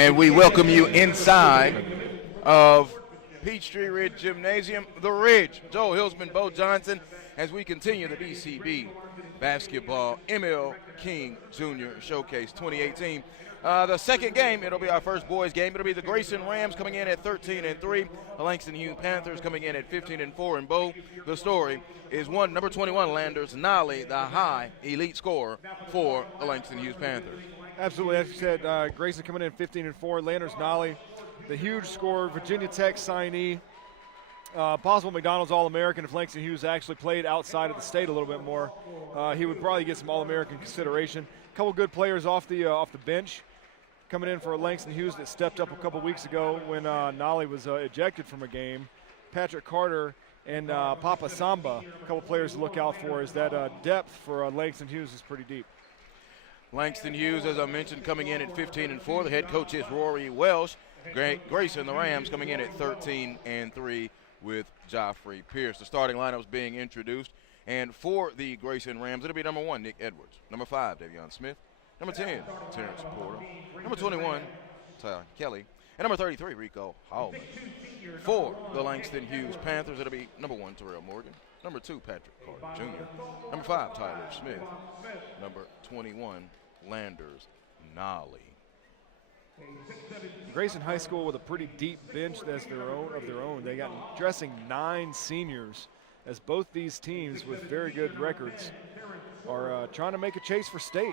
And we welcome you inside of Peachtree Ridge Gymnasium, The Ridge. Joel Hillsman, Bo Johnson, as we continue the BCB Basketball ML King Jr. Showcase 2018. The second game, it'll be our first boys game. It'll be the Grayson Rams coming in at 13-3. The Langston Hughes Panthers coming in at 15-4. And Bo, the story is number 21, Landers Nolly, the high elite scorer for the Langston Hughes Panthers. Absolutely, as you said, Grayson coming in 15-4. Landers Nolly, the huge scorer, Virginia Tech signee, possible McDonald's All-American. If Langston Hughes actually played outside of the state a little bit more, he would probably get some All-American consideration. A couple good players off the bench coming in for Langston Hughes that stepped up a couple weeks ago when Nolly was ejected from a game. Patrick Carter and Papa Samba, a couple players to look out for, is that depth for Langston Hughes is pretty deep. Langston Hughes, as I mentioned, coming in at 15-4. The head coach is Rory Welsh. Grayson, the Rams, coming in at 13-3 with Joffrey Pierce. The starting lineup is being introduced. And for the Grayson Rams, it'll be number 1, Nick Edwards. Number 5, Davion Smith. Number 10, Terrence Porter. Number 21, Ty Kelly. And number 33, Rico Hallman. For the Langston Hughes Panthers, it'll be number 1, Terrell Morgan. Number 2, Patrick Carter Jr. Number 5, Tyler Smith. Number 21, Landers Nolly. Grayson High School with a pretty deep bench that's of their own. They got dressing 9 seniors, as both these teams with very good records are trying to make a chase for state.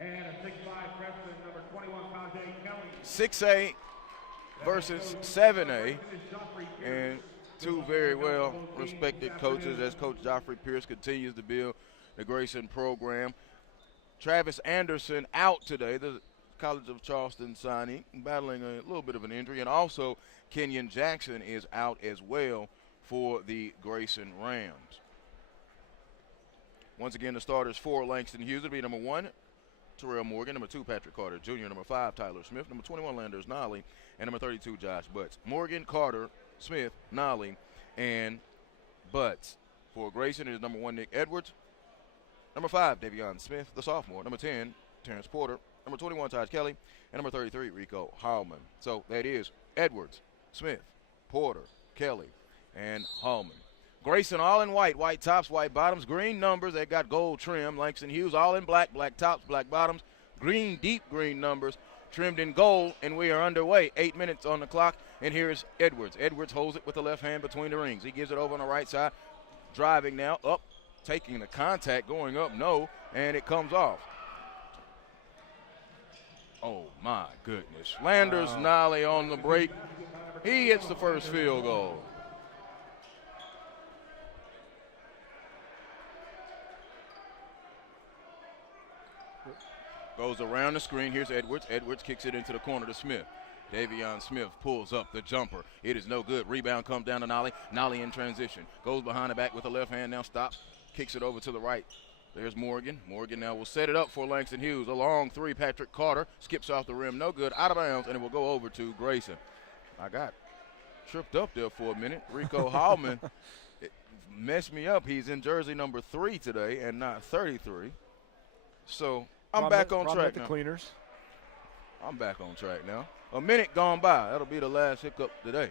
And a 6'5" freshman, number 21, Kelly. 6A versus 7A, and two very well respected coaches as Coach Joffrey Pierce continues to build the Grayson program. Travis Anderson out today, the College of Charleston signee, battling a little bit of an injury, and also Kenyon Jackson is out as well for the Grayson Rams. Once again, the starters for Langston Hughes will be number 1, Terrell Morgan, number 2, Patrick Carter Jr., number 5, Tyler Smith, number 21, Landers Nolly, and number 32, Josh Butts. Morgan, Carter, Smith, Nolly, and Butts. For Grayson, it is number 1, Nick Edwards, number 5, Davion Smith, the sophomore, number 10, Terrence Porter, number 21, Taj Kelly, and number 33, Rico Hallman. So that is Edwards, Smith, Porter, Kelly, and Hallman. Grayson all in white, white tops, white bottoms, green numbers. They got gold trim. Langston Hughes all in black, black tops, black bottoms, green, deep green numbers, trimmed in gold, and we are underway. 8 minutes on the clock, and here's Edwards. Edwards holds it with the left hand between the rings. He gives it over on the right side, driving now, up, taking the contact, going up, no, and it comes off. Oh, my goodness. Landers Nolly on the break. He gets the first field goal. Goes around the screen. Here's Edwards. Edwards kicks it into the corner to Smith. Davion Smith pulls up the jumper. It is no good. Rebound comes down to Nolly. Nolly in transition. Goes behind the back with the left hand. Now stops. Kicks it over to the right. There's Morgan. Morgan now will set it up for Langston Hughes. A long 3. Patrick Carter skips off the rim. No good. Out of bounds, and it will go over to Grayson. I got tripped up there for a minute. Rico Hallman messed me up. He's in jersey number 3 today and not 33. So I'm back on track now. Cleaners. I'm back on track now. A minute gone by. That'll be the last hiccup today.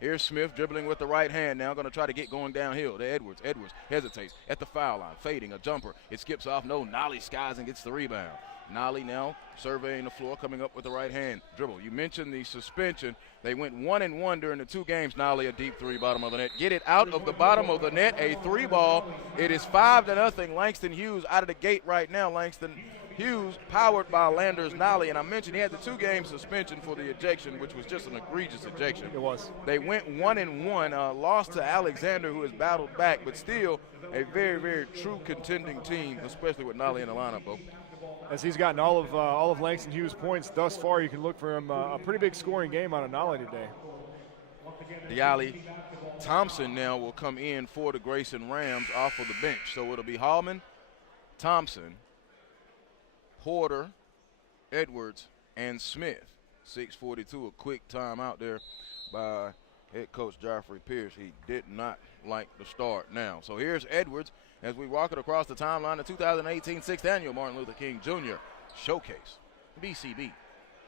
Here's Smith dribbling with the right hand now, going to try to get going downhill to Edwards. Edwards hesitates at the foul line, fading a jumper. It skips off. No, Nolly skies and gets the rebound. Nolly now surveying the floor, coming up with the right hand dribble. You mentioned the suspension. They went 1-1 during the 2 games. Nolly a deep 3, bottom of the net. Get it out of the bottom of the net, a 3 ball. It is 5-0. Langston Hughes out of the gate right now. Langston Hughes powered by Landers Nolly, and I mentioned he had the 2-game suspension for the ejection, which was just an egregious ejection. It was. They went 1-1, lost to Alexander, who has battled back, but still a very, very true contending team, especially with Nolly in the lineup, Bo. As he's gotten all of Langston Hughes' points thus far, you can look for him a pretty big scoring game out of Nolly today. Deali Thompson now will come in for the Grayson Rams off of the bench. So it'll be Hallman, Thompson, Porter, Edwards, and Smith. 6:42, a quick time out there by head coach Joffrey Pierce. He did not like the start now. So here's Edwards as we walk it across the timeline. The 2018 6th Annual Martin Luther King Jr. Showcase, BCB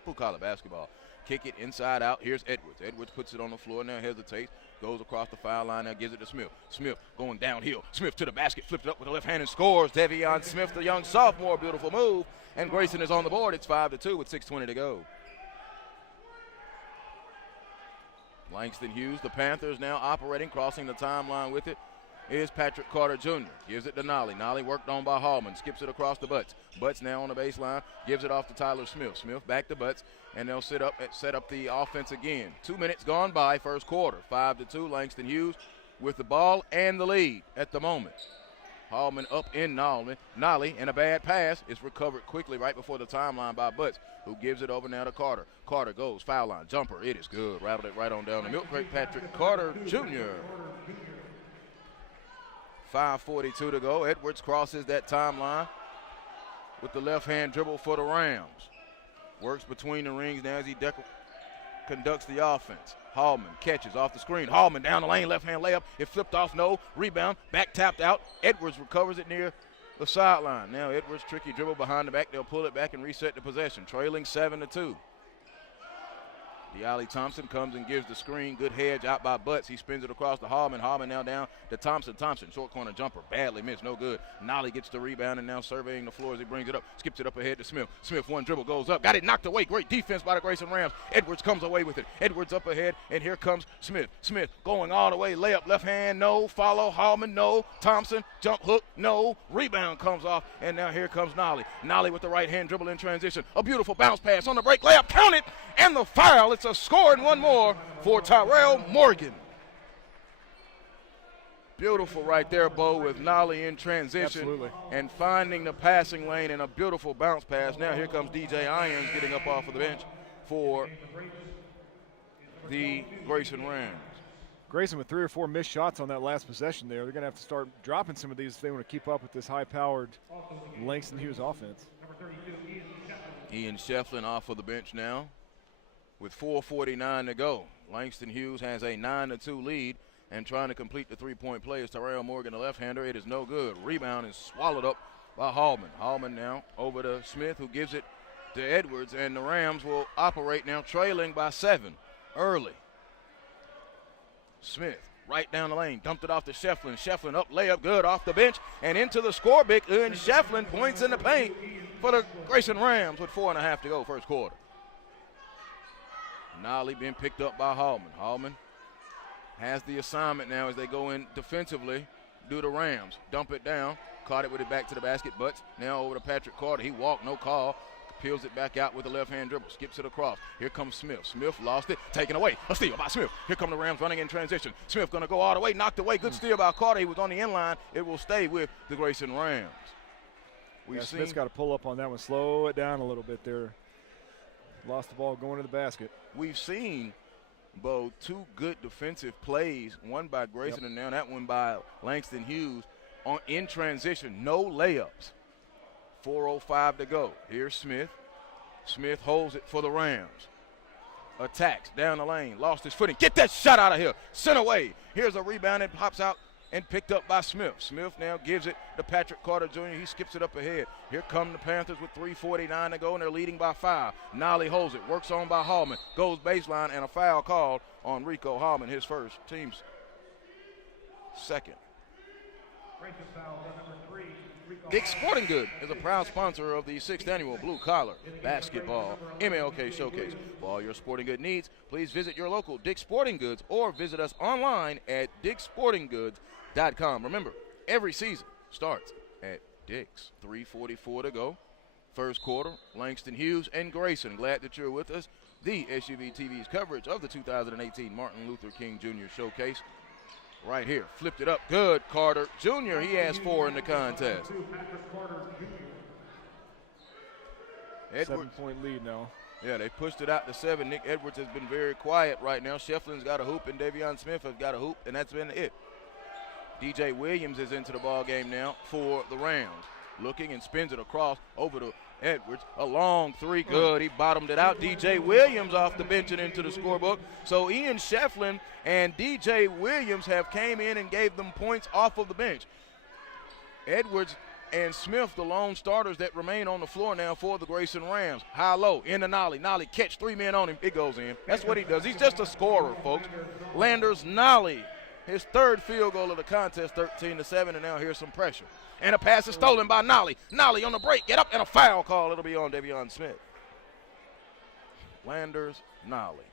Blue collar basketball. Kick it inside out. Here's Edwards. Edwards puts it on the floor now, hesitates, goes across the foul line now, gives it to Smith. Smith going downhill. Smith to the basket, flipped it up with the left hand and scores. Devion Smith, the young sophomore, beautiful move. And Grayson is on the board. It's 5-2 with 6:20 to go. Langston Hughes, the Panthers now operating, crossing the timeline with it. Is Patrick Carter Jr. Gives it to Nolly. Nolly worked on by Hallman. Skips it across the Butts. Butts now on the baseline. Gives it off to Tyler Smith. Smith back to Butts. And they'll set up the offense again. 2 minutes gone by, first quarter. 5-2. Langston Hughes with the ball and the lead at the moment. Hallman up in Nolly. Nolly, and a bad pass, is recovered quickly right before the timeline by Butts, who gives it over now to Carter. Carter goes, foul line, jumper. It is good. Rattled it right on down the milk crate. Patrick Carter Jr. 5:42 to go. Edwards crosses that timeline with the left-hand dribble for the Rams. Works between the rings now as he conducts the offense. Hallman catches off the screen. Hallman down the lane, left-hand layup. It flipped off, no. Rebound, back tapped out. Edwards recovers it near the sideline. Now Edwards, tricky dribble behind the back. They'll pull it back and reset the possession. Trailing 7-2. DeAli Thompson comes and gives the screen. Good hedge out by Butts. He spins it across to Hallman. Hallman now down to Thompson. Thompson, short corner jumper. Badly missed. No good. Nolly gets the rebound and now surveying the floor as he brings it up. Skips it up ahead to Smith. Smith, one dribble, goes up. Got it knocked away. Great defense by the Grayson Rams. Edwards comes away with it. Edwards up ahead, and here comes Smith. Smith going all the way. Layup, left hand, no. Follow, Hallman, no. Thompson, jump hook, no. Rebound comes off, and now here comes Nolly. Nolly with the right hand dribble in transition. A beautiful bounce pass on the break. Layup, count it, and the foul. It's a score and one more for Tyrell Morgan. Beautiful right there, Bo, with Nolly in transition. Absolutely. And finding the passing lane and a beautiful bounce pass. Now here comes DJ Irons getting up off of the bench for the Grayson Rams. Grayson with 3 or 4 missed shots on that last possession there. They're going to have to start dropping some of these if they want to keep up with this high-powered Langston Hughes offense. Ian Shefflin off of the bench now with 4:49 to go. Langston Hughes has a 9-2 lead and trying to complete the three-point play is Tyrell Morgan, the left-hander. It is no good. Rebound is swallowed up by Hallman. Hallman now over to Smith, who gives it to Edwards, and the Rams will operate now trailing by 7 early. Smith right down the lane, dumped it off to Shefflin. Shefflin up, layup good off the bench and into the score book. And Shefflin points in the paint for the Grayson Rams with 4.5 to go first quarter. Nolly being picked up by Hallman. Hallman has the assignment now as they go in defensively. Do the Rams. Dump it down. Caught it with it back to the basket. Butts now over to Patrick Carter. He walked, no call. Peels it back out with the left-hand dribble. Skips it across. Here comes Smith. Smith lost it. Taken away. A steal by Smith. Here come the Rams running in transition. Smith going to go all the way. Knocked away. Good steal by Carter. He was on the end line. It will stay with the Grayson Rams. Smith's got to pull up on that one. Slow it down a little bit there. Lost the ball going to the basket. We've seen, Bo, 2 good defensive plays, one by Grayson and now that one by Langston Hughes in transition. No layups. 4:05 to go. Here's Smith. Smith holds it for the Rams. Attacks down the lane. Lost his footing. Get that shot out of here. Sent away. Here's a rebound that pops out and picked up by Smith. Smith now gives it to Patrick Carter Jr. He skips it up ahead. Here come the Panthers with 3:49 to go, and they're leading by 5. Nolly holds it. Works on by Hallman. Goes baseline, and a foul called on Rico Hallman, his first, team's second. Dick's Sporting Goods is a proud sponsor of the 6th annual Blue Collar Basketball MLK Showcase. For all your sporting good needs, please visit your local Dick's Sporting Goods or visit us online at dicksportinggoods.com. Remember, every season starts at Dick's. 3:44 to go. First quarter, Langston Hughes and Grayson. Glad that you're with us. The SUV TV's coverage of the 2018 Martin Luther King Jr. Showcase. Right here, flipped it up, good, Carter Jr., he has 4 in the contest. 7-point lead now. Yeah, they pushed it out to 7. Nick Edwards has been very quiet right now. Shefflin's got a hoop, and Devion Smith has got a hoop, and that's been it. DJ Williams is into the ball game now for the Rams. Looking and spins it across over to Edwards. A long 3, good. He bottomed it out. DJ Williams off the bench and into the scorebook. So Ian Shefflin and DJ Williams have came in and gave them points off of the bench. Edwards and Smith, the lone starters that remain on the floor now for the Grayson Rams. High-low, in the Nolly. Nolly catch, 3 men on him. It goes in. That's what he does. He's just a scorer, folks. Landers Nolly, his 3rd field goal of the contest, 13-7, and now here's some pressure. And a pass is stolen by Nolly. Nolly on the break, get up, and a foul call. It'll be on Davion Smith. Landers Nolly.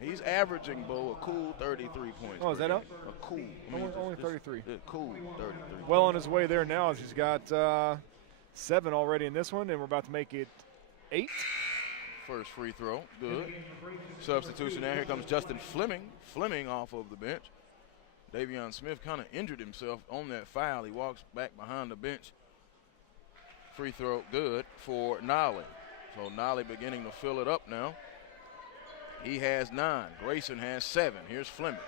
He's averaging, Bo, a cool 33 points. Oh, is that up? A cool. Only 33. Cool 33. Well on his way there now as he's got 7 already in this one, and we're about to make it 8. First free throw, good. Substitution now, here comes Justin Fleming. Fleming off of the bench. Davion Smith kind of injured himself on that foul. He walks back behind the bench. Free throw, good for Nolly. So Nolly beginning to fill it up now. He has 9. Grayson has 7. Here's Fleming.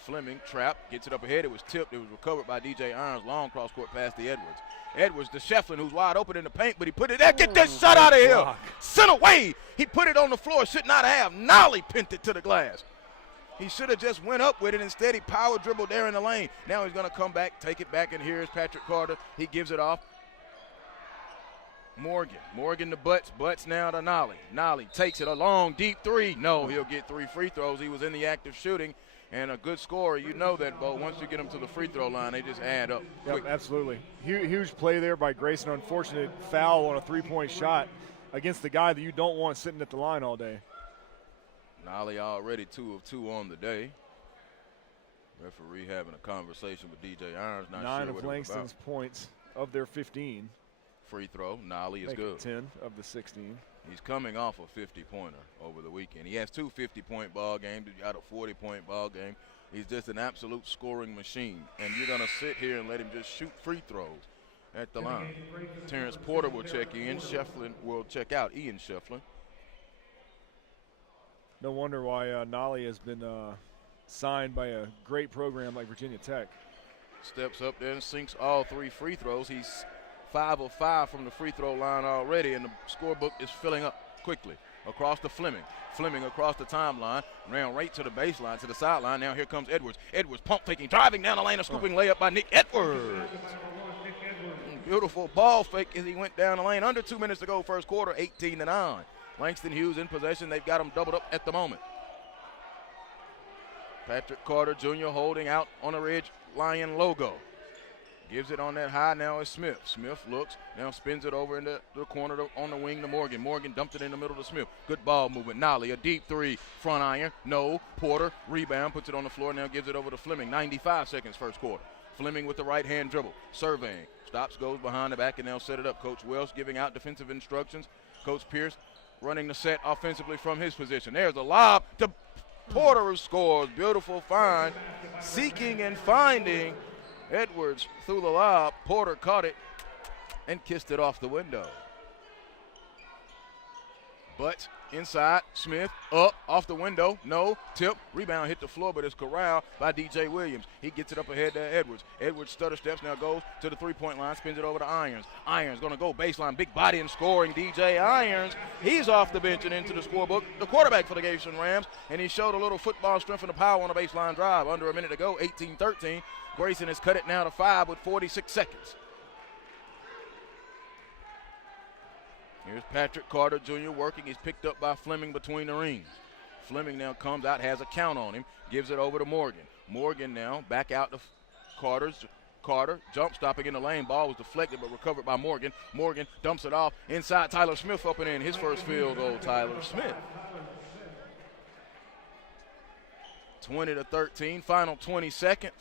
Fleming trapped, gets it up ahead. It was tipped. It was recovered by DJ Irons. Long cross court pass to Edwards. Edwards to Shefflin, who's wide open in the paint, but he put it there. Get that shot out of here. Sent away. He put it on the floor. Should not have. Nolly pinned it to the glass. He should have just went up with it. Instead, he power dribbled there in the lane. Now he's going to come back, take it back, and here's Patrick Carter. He gives it off. Morgan to Butts now to Nolly. Nolly takes it a long, deep 3. No, he'll get 3 free throws. He was in the act of shooting, and a good scorer. You know that, Bo. Once you get them to the free throw line, they just add up. Yep, absolutely. Huge play there by Grayson. Unfortunate foul on a 3-point shot against the guy that you don't want sitting at the line all day. Nolly already 2 of 2 on the day. Referee having a conversation with DJ Irons. Not 9 sure of what Langston's points of their 15. Free throw. Nolly is Make good. it 10 of the 16. He's coming off a 50-pointer over the weekend. He has 2 50-point ball games. He got a 40-point ball game. He's just an absolute scoring machine. And you're going to sit here and let him just shoot free throws at the line. Terrence Porter will check in. Shefflin will check out. Ian Shefflin. No wonder why Nolly has been signed by a great program like Virginia Tech. Steps up there and sinks all 3 free throws. He's 5 of 5 from the free throw line already, and the scorebook is filling up quickly. Across to Fleming. Fleming across the timeline, ran right to the baseline, to the sideline. Now here comes Edwards. Edwards pump faking, driving down the lane, a scooping layup by Nick Edwards. Beautiful ball fake as he went down the lane. Under 2 minutes to go, first quarter, 18-9. Langston Hughes in possession. They've got him doubled up at the moment. Patrick Carter Jr. holding out on a Ridge Lion logo. Gives it on that high, now is Smith. Smith looks, now spins it over into the corner on the wing to Morgan. Morgan dumped it in the middle to Smith. Good ball movement. Nolly, a deep 3, front iron. No. Porter, rebound, puts it on the floor, now gives it over to Fleming. 95 seconds first quarter. Fleming with the right-hand dribble. Surveying. Stops, goes behind the back, and now set it up. Coach Wells giving out defensive instructions. Coach Pierce running the set offensively from his position. There's a lob to Porter, who scores. Beautiful find. Seeking and finding. Edwards threw the lob. Porter caught it and kissed it off the window. But inside, Smith up off the window. No, tip, rebound hit the floor, but it's corralled by DJ Williams. He gets it up ahead to Edwards. Edwards stutter steps, now goes to the 3-point line, spins it over to Irons. Irons gonna go baseline, big body and scoring. DJ Irons, he's off the bench and into the scorebook. The quarterback for the Grayson Rams, and he showed a little football strength and power on a baseline drive. Under a minute to go, 18-13. Grayson has cut it now to 5 with 46 seconds. Here's Patrick Carter Jr. working. He's picked up by Fleming between the rings. Fleming now comes out, has a count on him, gives it over to Morgan. Morgan now back out to Carter, jump stopping in the lane. Ball was deflected but recovered by Morgan. Morgan dumps it off inside. Tyler Smith up and in. His first field goal, Tyler Smith. 20-13, final 20 seconds.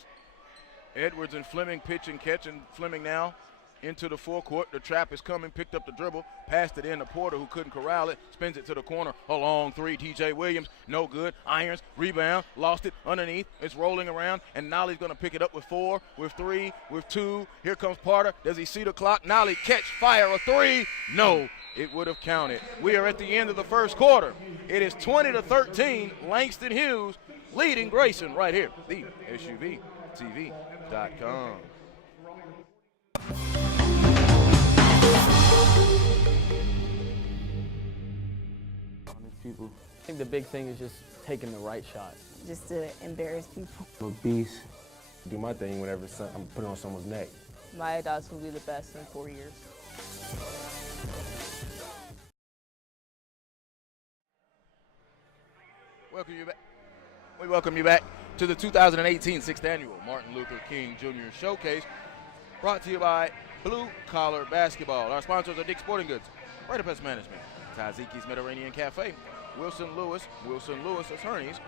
Edwards and Fleming pitch and catch, and Fleming now into the forecourt. The trap is coming, picked up the dribble, passed it in to Porter, who couldn't corral it, spins it to the corner. A long 3, TJ Williams, no good. Irons, rebound, lost it underneath. It's rolling around, and Nolly's going to pick it up with 4, with 3, with 2. Here comes Porter. Does he see the clock? Nolly catch, fire, a 3. No, it would have counted. We are at the end of the first quarter. It is 20-13, Langston Hughes leading Grayson right here, the SUVTV.com. People. I think the big thing is just taking the right shot. Just to embarrass people. I'm a beast. Do my thing whenever I'm putting on someone's neck. my dad's going to be the best in 4 years. We welcome you back to the 2018 6th Annual Martin Luther King Jr. Showcase, brought to you by Blue Collar Basketball. Our sponsors are Dick's Sporting Goods, Right Pest Management, Taziki's Mediterranean Cafe, Wilson Lewis Attorneys,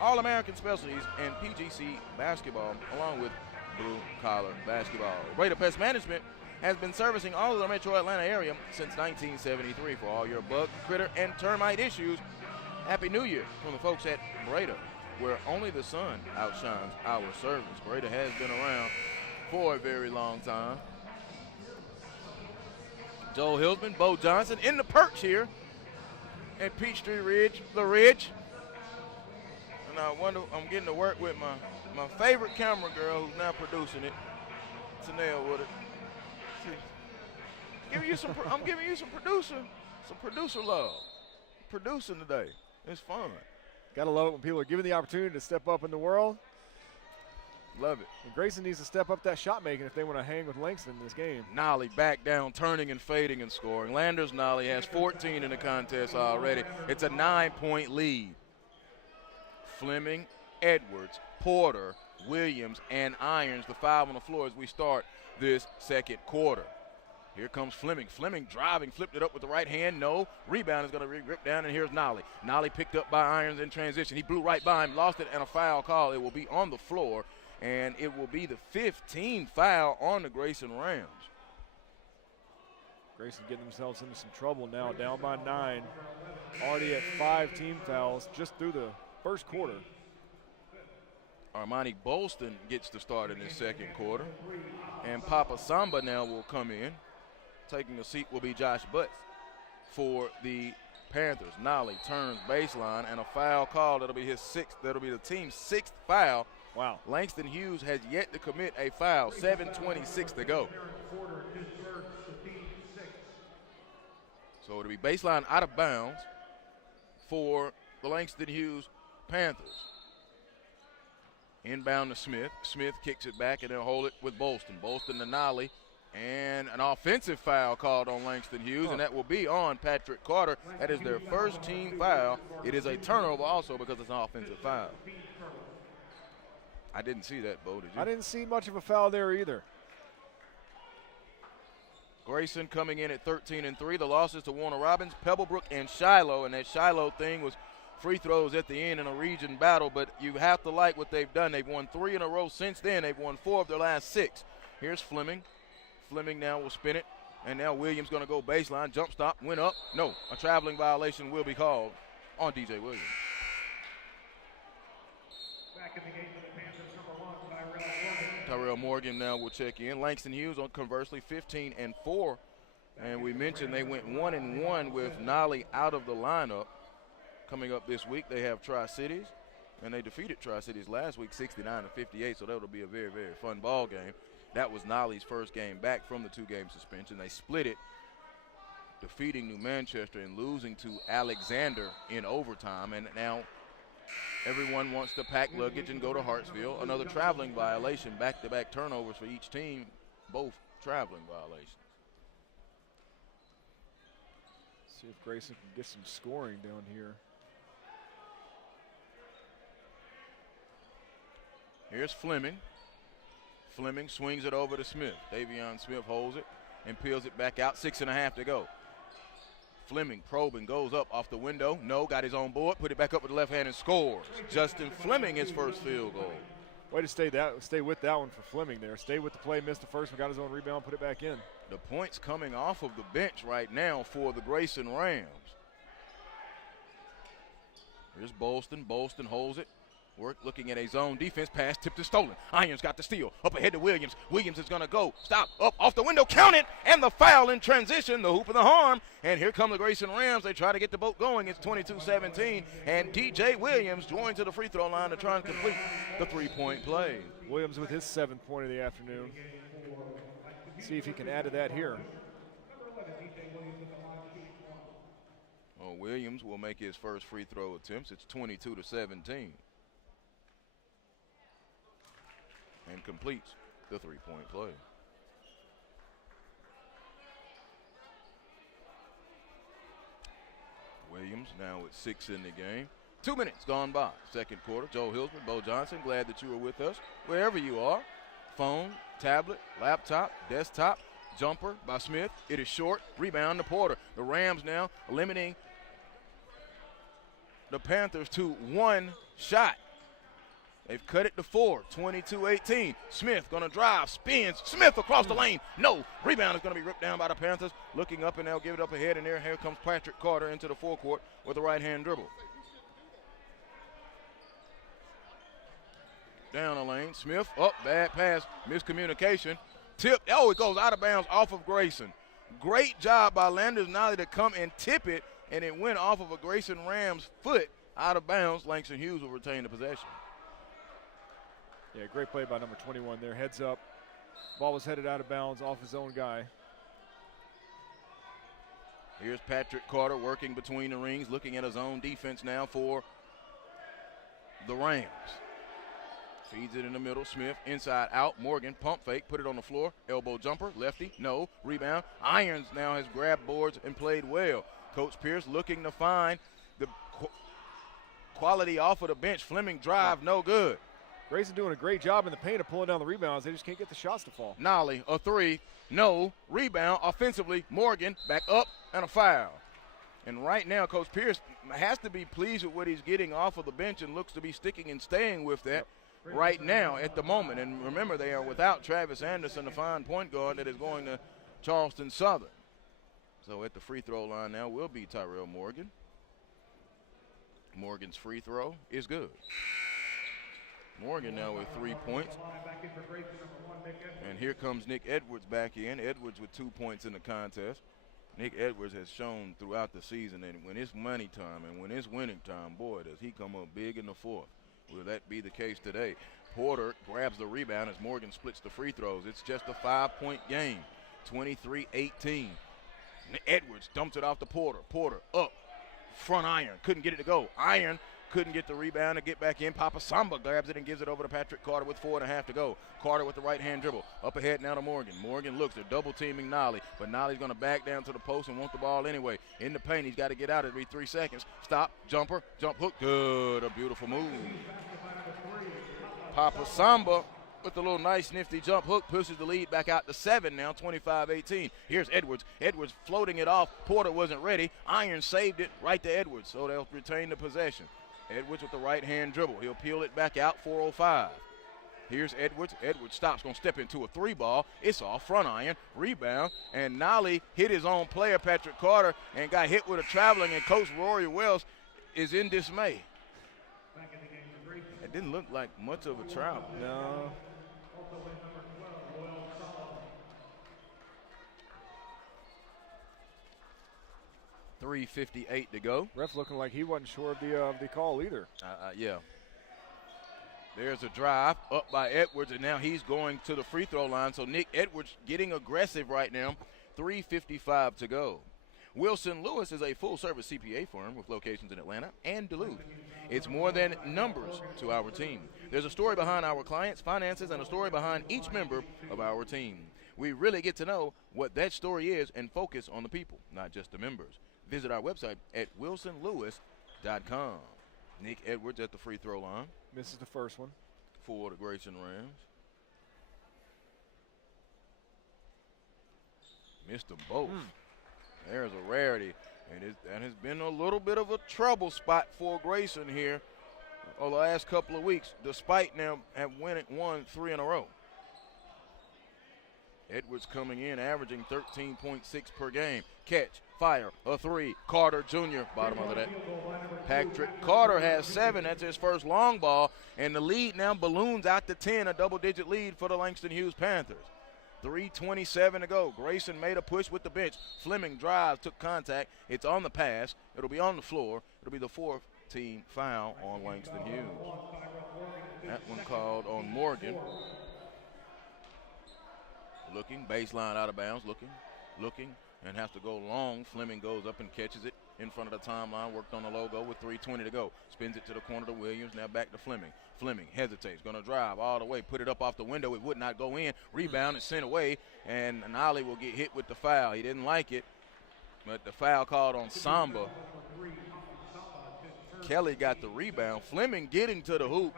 All-American Specialties, and PGC Basketball, along with Blue Collar Basketball. Right Pest Management has been servicing all of the metro Atlanta area since 1973 for all your bug, critter, and termite issues. Happy New Year from the folks at Breda, where only the sun outshines our service. Breda has been around for a very long time. Joel Hillsman, Bo Johnson in the perch here at Peachtree Ridge, the Ridge. And I wonder, I'm getting to work with my favorite camera girl who's now producing it, Tanel with it. I'm giving you some producer love. Producing today. It's fun. Gotta love it when people are given the opportunity to step up in the world. Love it. And Grayson needs to step up that shot making if they want to hang with Langston in this game. Nolly back down, turning and fading and scoring. Landers Nolly has 14 in the contest already. It's a 9-point lead. Fleming, Edwards, Porter, Williams, and Irons, the five on the floor as we start this second quarter. Here comes Fleming. Fleming driving, flipped it up with the right hand. No. Rebound is going to rip down, and here's Nolly. Nolly picked up by Irons in transition. He blew right by him, lost it, and a foul call. It will be on the floor, and it will be the 15th foul on the Grayson Rams. Grayson getting themselves into some trouble now, down by 9. Already at 5 team fouls just through the first quarter. Armani Bolston gets the start in this second quarter, and Papa Samba now will come in. Taking a seat will be Josh Butts for the Panthers. Nolly turns baseline, and a foul call. That'll be his 6th. That'll be the team's 6th foul. Wow. Langston Hughes has yet to commit a foul. 7:26 to go. So it'll be baseline out of bounds for the Langston Hughes Panthers. Inbound to Smith. Smith kicks it back, and they'll hold it with Bolston. Bolston to Nolly. And an offensive foul called on Langston Hughes, and that will be on Patrick Carter. That is their first team foul. It is a turnover also because it's an offensive foul. I didn't see that, Bo, did you? I didn't see much of a foul there either. Grayson coming in at 13-3. The losses to Warner Robins, Pebblebrook, and Shiloh, and that Shiloh thing was free throws at the end in a region battle, but you have to like what they've done. They've won 3 in a row since then. They've won 4 of their last 6. Here's Fleming. Fleming now will spin it, and now Williams going to go baseline, jump stop, went up. No, a traveling violation will be called on DJ Williams. Back in the game for the Panthers, number 1, Tyrell Morgan now will check in. Langston Hughes on conversely 15-4, and we mentioned they went 1-1 with Nolly out of the lineup. Coming up this week, they have Tri-Cities, and they defeated Tri-Cities last week 69-58, so that'll be a very, very fun ball game. That was Nolly's first game back from the 2-game suspension. They split it, defeating New Manchester and losing to Alexander in overtime. And now everyone wants to pack luggage and go to Hartsville. Another traveling violation, back-to-back turnovers for each team, both traveling violations. See if Grayson can get some scoring down here. Here's Fleming. Fleming swings it over to Smith. Davion Smith holds it and peels it back out. 6.5 to go. Fleming probing, goes up off the window. No, got his own board, put it back up with the left hand and scores. Justin Fleming, his first field goal. Way to stay with that one for Fleming there. Stay with the play, missed the first one, got his own rebound, put it back in. The points coming off of the bench right now for the Grayson Rams. Here's Bolston. Bolston holds it. Work looking at a zone defense. Pass tipped and stolen. Irons got the steal. Up ahead to Williams. Williams is going to go. Stop. Up off the window. Count it. And the foul in transition. The hoop and the harm. And here come the Grayson Rams. They try to get the boat going. It's 22-17. And DJ Williams joined to the free throw line to try and complete the three-point play. Williams with his 7th point of the afternoon. See if he can add to that here. Well, Williams will make his first free throw attempts. It's 22-17. And completes the three-point play. Williams now with 6 in the game. 2 minutes gone by. Second quarter. Joe Hillsman, Bo Johnson, glad that you were with us wherever you are. Phone, tablet, laptop, desktop, jumper by Smith. It is short. Rebound to Porter. The Rams now limiting the Panthers to 1 shot. They've cut it to 4, 22-18. Smith gonna drive, spins, Smith across the lane. No, rebound is gonna be ripped down by the Panthers. Looking up and they'll give it up ahead, and here comes Patrick Carter into the forecourt with a right-hand dribble. Down the lane, Smith, up, bad pass, miscommunication. Tip, oh, it goes out of bounds off of Grayson. Great job by Landers Nolly to come and tip it, and it went off of a Grayson Rams foot out of bounds. Langston Hughes will retain the possession. Yeah, great play by number 21 there. Heads up. Ball was headed out of bounds off his own guy. Here's Patrick Carter working between the rings, looking at his own defense now for the Rams. Feeds it in the middle. Smith inside out. Morgan pump fake, put it on the floor. Elbow jumper, lefty, no. Rebound. Irons now has grabbed boards and played well. Coach Pierce looking to find the quality off of the bench. Fleming drive, no good. Grayson doing a great job in the paint of pulling down the rebounds. They just can't get the shots to fall. Nolly, a 3, no. Rebound offensively. Morgan back up and a foul. And right now, Coach Pierce has to be pleased with what he's getting off of the bench and looks to be sticking and staying with that right now at the moment. And remember, they are without Travis Anderson, the fine point guard that is going to Charleston Southern. So at the free throw line now will be Tyrell Morgan. Morgan's free throw is good. Morgan now with 3 points. And here comes Nick Edwards back in. Edwards with 2 points in the contest. Nick Edwards has shown throughout the season that when it's money time and when it's winning time, boy, does he come up big in the fourth. Will that be the case today? Porter grabs the rebound as Morgan splits the free throws. It's just a 5-point game, 23-18. Edwards dumps it off to Porter. Porter up, front iron, couldn't get it to go. Iron couldn't get the rebound to get back in. Papa Samba grabs it and gives it over to Patrick Carter with 4.5 to go. Carter with the right-hand dribble. Up ahead now to Morgan. Morgan looks. They're double-teaming Nolly, but Nolly's going to back down to the post and want the ball anyway. In the paint, he's got to get out. It'll be 3 seconds. Stop, jumper, jump hook. Good, a beautiful move. Papa Samba with a little nice nifty jump hook pushes the lead back out to 7 now, 25-18. Here's Edwards. Edwards floating it off. Porter wasn't ready. Iron saved it right to Edwards, so they'll retain the possession. Edwards with the right-hand dribble. He'll peel it back out, 4:05. Here's Edwards. Edwards stops, going to step into a 3-ball. It's off, front iron, rebound, and Nolly hit his own player, Patrick Carter, and got hit with a traveling, and Coach Rory Wells is in dismay. It didn't look like much of a travel. No. .358 to go. Ref looking like he wasn't sure of the call either. Yeah. There's a drive up by Edwards, and now he's going to the free throw line. So Nick Edwards getting aggressive right now. 3:55 to go. Wilson Lewis is a full-service CPA firm with locations in Atlanta and Duluth. It's more than numbers to our team. There's a story behind our clients' finances and a story behind each member of our team. We really get to know what that story is and focus on the people, not just the members. Visit our website at wilsonlewis.com. Nick Edwards at the free throw line. Misses the first one. For the Grayson Rams. Missed them both. There's a rarity. And that has been a little bit of a trouble spot for Grayson here over the last couple of weeks, despite now have won 3 in a row. Edwards coming in, averaging 13.6 per game. Catch, fire, a 3. Carter Jr., bottom of that. Patrick Carter has 7. That's his first long ball. And the lead now balloons out to 10, a double-digit lead for the Langston Hughes Panthers. 3:27 to go. Grayson made a push with the bench. Fleming drives, took contact. It's on the pass. It'll be on the floor. It'll be the 4th team foul on Langston Hughes. That one called on Morgan. Looking, baseline out of bounds, looking, and has to go long. Fleming goes up and catches it in front of the timeline, worked on the logo with 3:20 to go. Spins it to the corner to Williams, now back to Fleming. Fleming hesitates, going to drive all the way, put it up off the window. It would not go in. Rebound is sent away, and Nolly will get hit with the foul. He didn't like it, but the foul called on Samba Kelly got the rebound. Fleming getting to the hoop.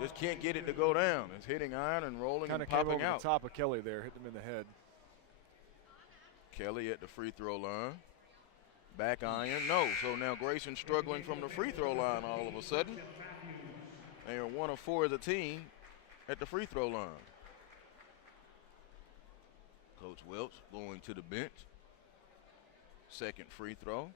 Just can't get it to go down. It's hitting iron and rolling and Kind of popping came over out. the top of Kelly there, hit him in the head. Kelly at the free throw line. Back iron, no. So now Grayson struggling from the free throw line all of a sudden. They are 1 of 4 as a team at the free throw line. Coach Welch going to the bench. Second free throw.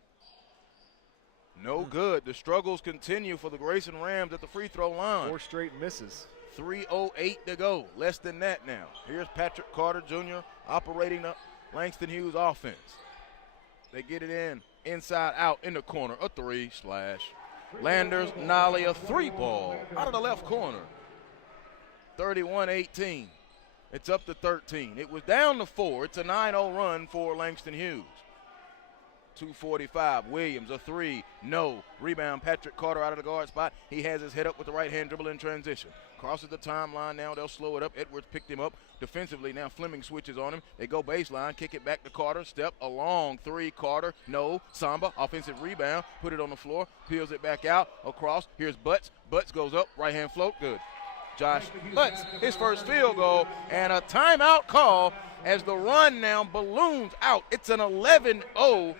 No good. The struggles continue for the Grayson Rams at the free throw line. 4 straight misses. 3:08 to go. Less than that now. Here's Patrick Carter Jr. operating the Langston Hughes offense. They get it in. Inside out in the corner. A 3 slash. Landers, Nolly, a 3 ball out of the left corner. 31-18. It's up to 13. It was down to 4. It's a 9-0 run for Langston Hughes. 2:45. Williams, a 3. No. Rebound, Patrick Carter out of the guard spot. He has his head up with the right hand dribble in transition. Crosses the timeline now. They'll slow it up. Edwards picked him up defensively. Now Fleming switches on him. They go baseline, kick it back to Carter. Step along 3. Carter. No. Samba. Offensive rebound. Put it on the floor. Peels it back out. Across. Here's Butts. Butts goes up. Right hand float. Good. Josh Butts, his first field goal, and a timeout call as the run now balloons out. It's an 11-0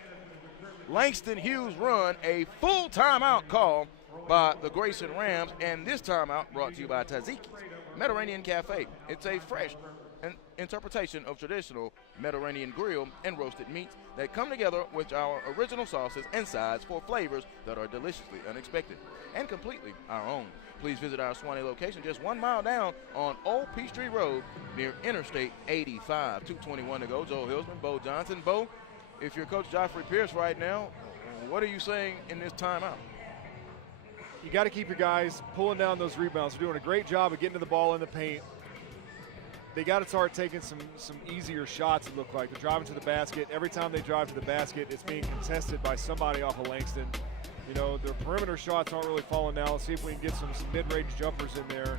Langston Hughes run, a full timeout call by the Grayson Rams, and this timeout brought to you by Taziki's Mediterranean Cafe. It's a fresh interpretation of traditional Mediterranean grill and roasted meats that come together with our original sauces and sides for flavors that are deliciously unexpected and completely our own. Please visit our Swanee location just 1 mile down on Old Peachtree Road near Interstate 85. 2:21 to go. Joel Hillsman, Bo Johnson. Bo, if you're Coach Joffrey Pierce right now, what are you saying in this timeout? You got to keep your guys pulling down those rebounds. They're doing a great job of getting to the ball in the paint. They got to start taking some easier shots, it looked like. They're driving to the basket. Every time they drive to the basket, it's being contested by somebody off of Langston. You know, their perimeter shots aren't really falling now. Let's see if we can get some mid-range jumpers in there.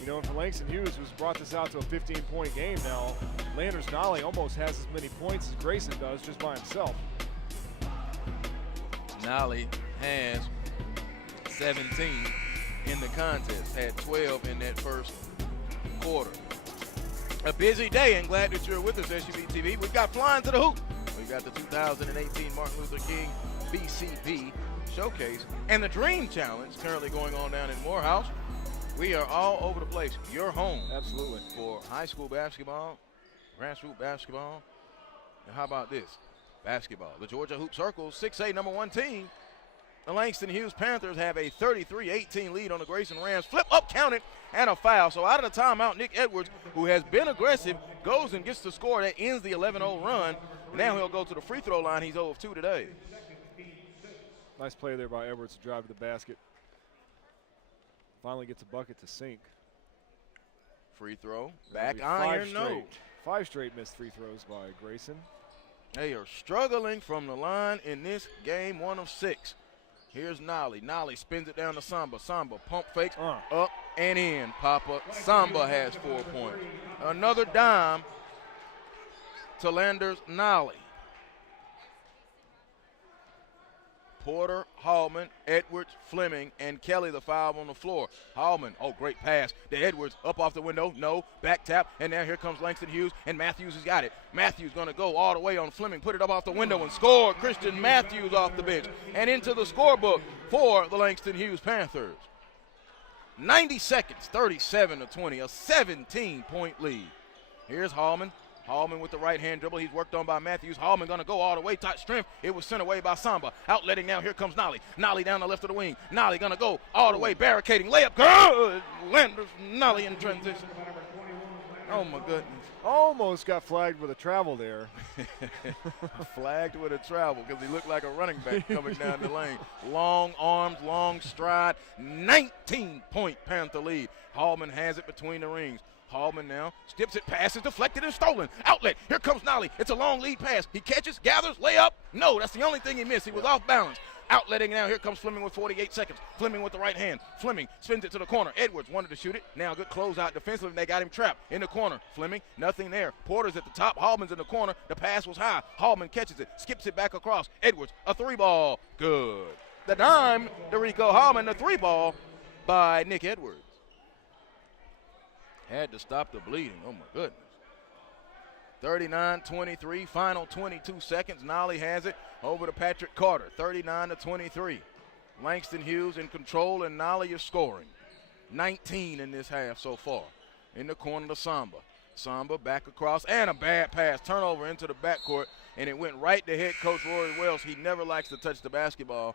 You know, and for Langston Hughes, who's brought this out to a 15-point game now, Landers Nolly almost has as many points as Grayson does just by himself. Nolly has 17 in the contest, had 12 in that first quarter. A busy day, and glad that you're with us, SUV TV. We've got Flying to the Hoop. We've got the 2018 Martin Luther King BCB Showcase and the Dream Challenge currently going on down in Morehouse. We are all over the place. Your home. Absolutely. For high school basketball, grassroots basketball, and how about this? Basketball. The Georgia Hoop Circle, 6A number 1 team. The Langston Hughes Panthers have a 33-18 lead on the Grayson Rams. Flip up, counted, and a foul. So out of the timeout, Nick Edwards, who has been aggressive, goes and gets the score that ends the 11-0 run. Now he'll go to the free throw line. He's 0 of 2 today. Nice play there by Edwards to drive to the basket. Finally gets a bucket to sink. Free throw. Back iron, no. 5 straight missed free throws by Grayson. They are struggling from the line in this game, 1 of 6. Here's Nolly. Nolly spins it down to Samba. Samba pump fakes up and in. Papa Samba has 4 points. Another dime to Landers Nolly. Porter, Hallman, Edwards, Fleming, and Kelly, the 5 on the floor. Hallman, oh, great pass to Edwards, up off the window, no, back tap, and now here comes Langston Hughes, and Matthews has got it. Matthews going to go all the way on Fleming, put it up off the window and score. Christian Matthews off the bench and into the scorebook for the Langston Hughes Panthers. 90 seconds, 37-20, a 17-point lead. Here's Hallman. Hallman with the right-hand dribble. He's worked on by Matthews. Hallman going to go all the way, tight strength. It was sent away by Samba. Outletting now. Here comes Nolly. Nolly down the left of the wing. Nolly going to go all the way, barricading. Layup. Good. Landers Nolly in transition. Oh, my goodness. Almost got flagged with a travel there. Flagged with a travel because he looked like a running back coming down the lane. Long arms, long stride. 19-point Panther lead. Hallman has it between the rings. Hallman now steps it, passes, deflected, and stolen. Outlet. Here comes Nolly. It's a long lead pass. He catches, gathers, layup. No, that's the only thing he missed. He was off balance. Outletting now. Here comes Fleming with 48 seconds. Fleming with the right hand. Fleming spins it to the corner. Edwards wanted to shoot it. Now good closeout defensively. They got him trapped in the corner. Fleming, nothing there. Porter's at the top. Hallman's in the corner. The pass was high. Hallman catches it, skips it back across. Edwards, a 3 ball. Good. the dime, Derico Hallman, the 3-ball by Nick Edwards. Had to stop the bleeding. Oh, my goodness. 39-23, final 22 seconds. Nolly has it over to Patrick Carter, 39-23. Langston Hughes in control, and Nolly is scoring. 19 in this half so far. In the corner to Samba. Samba back across, and a bad pass. Turnover into the backcourt, and it went right to head coach Rory Wells. He never likes to touch the basketball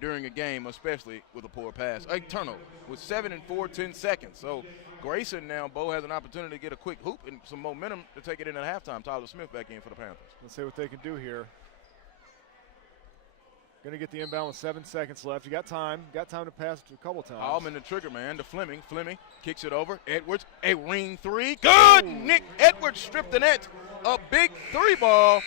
during a game, especially with a poor pass. A turnover with 7 and 4, 10 seconds. So Grayson now, Bo, has an opportunity to get a quick hoop and some momentum to take it in at halftime. Tyler Smith back in for the Panthers. Let's see what they can do here. Going to get the inbound with 7 seconds left. You got time. Got time to pass it a couple times. Allman, the trigger man, to Fleming. Fleming kicks it over. Edwards, a ring 3. Good! Nick Edwards stripped the net. A big 3-ball,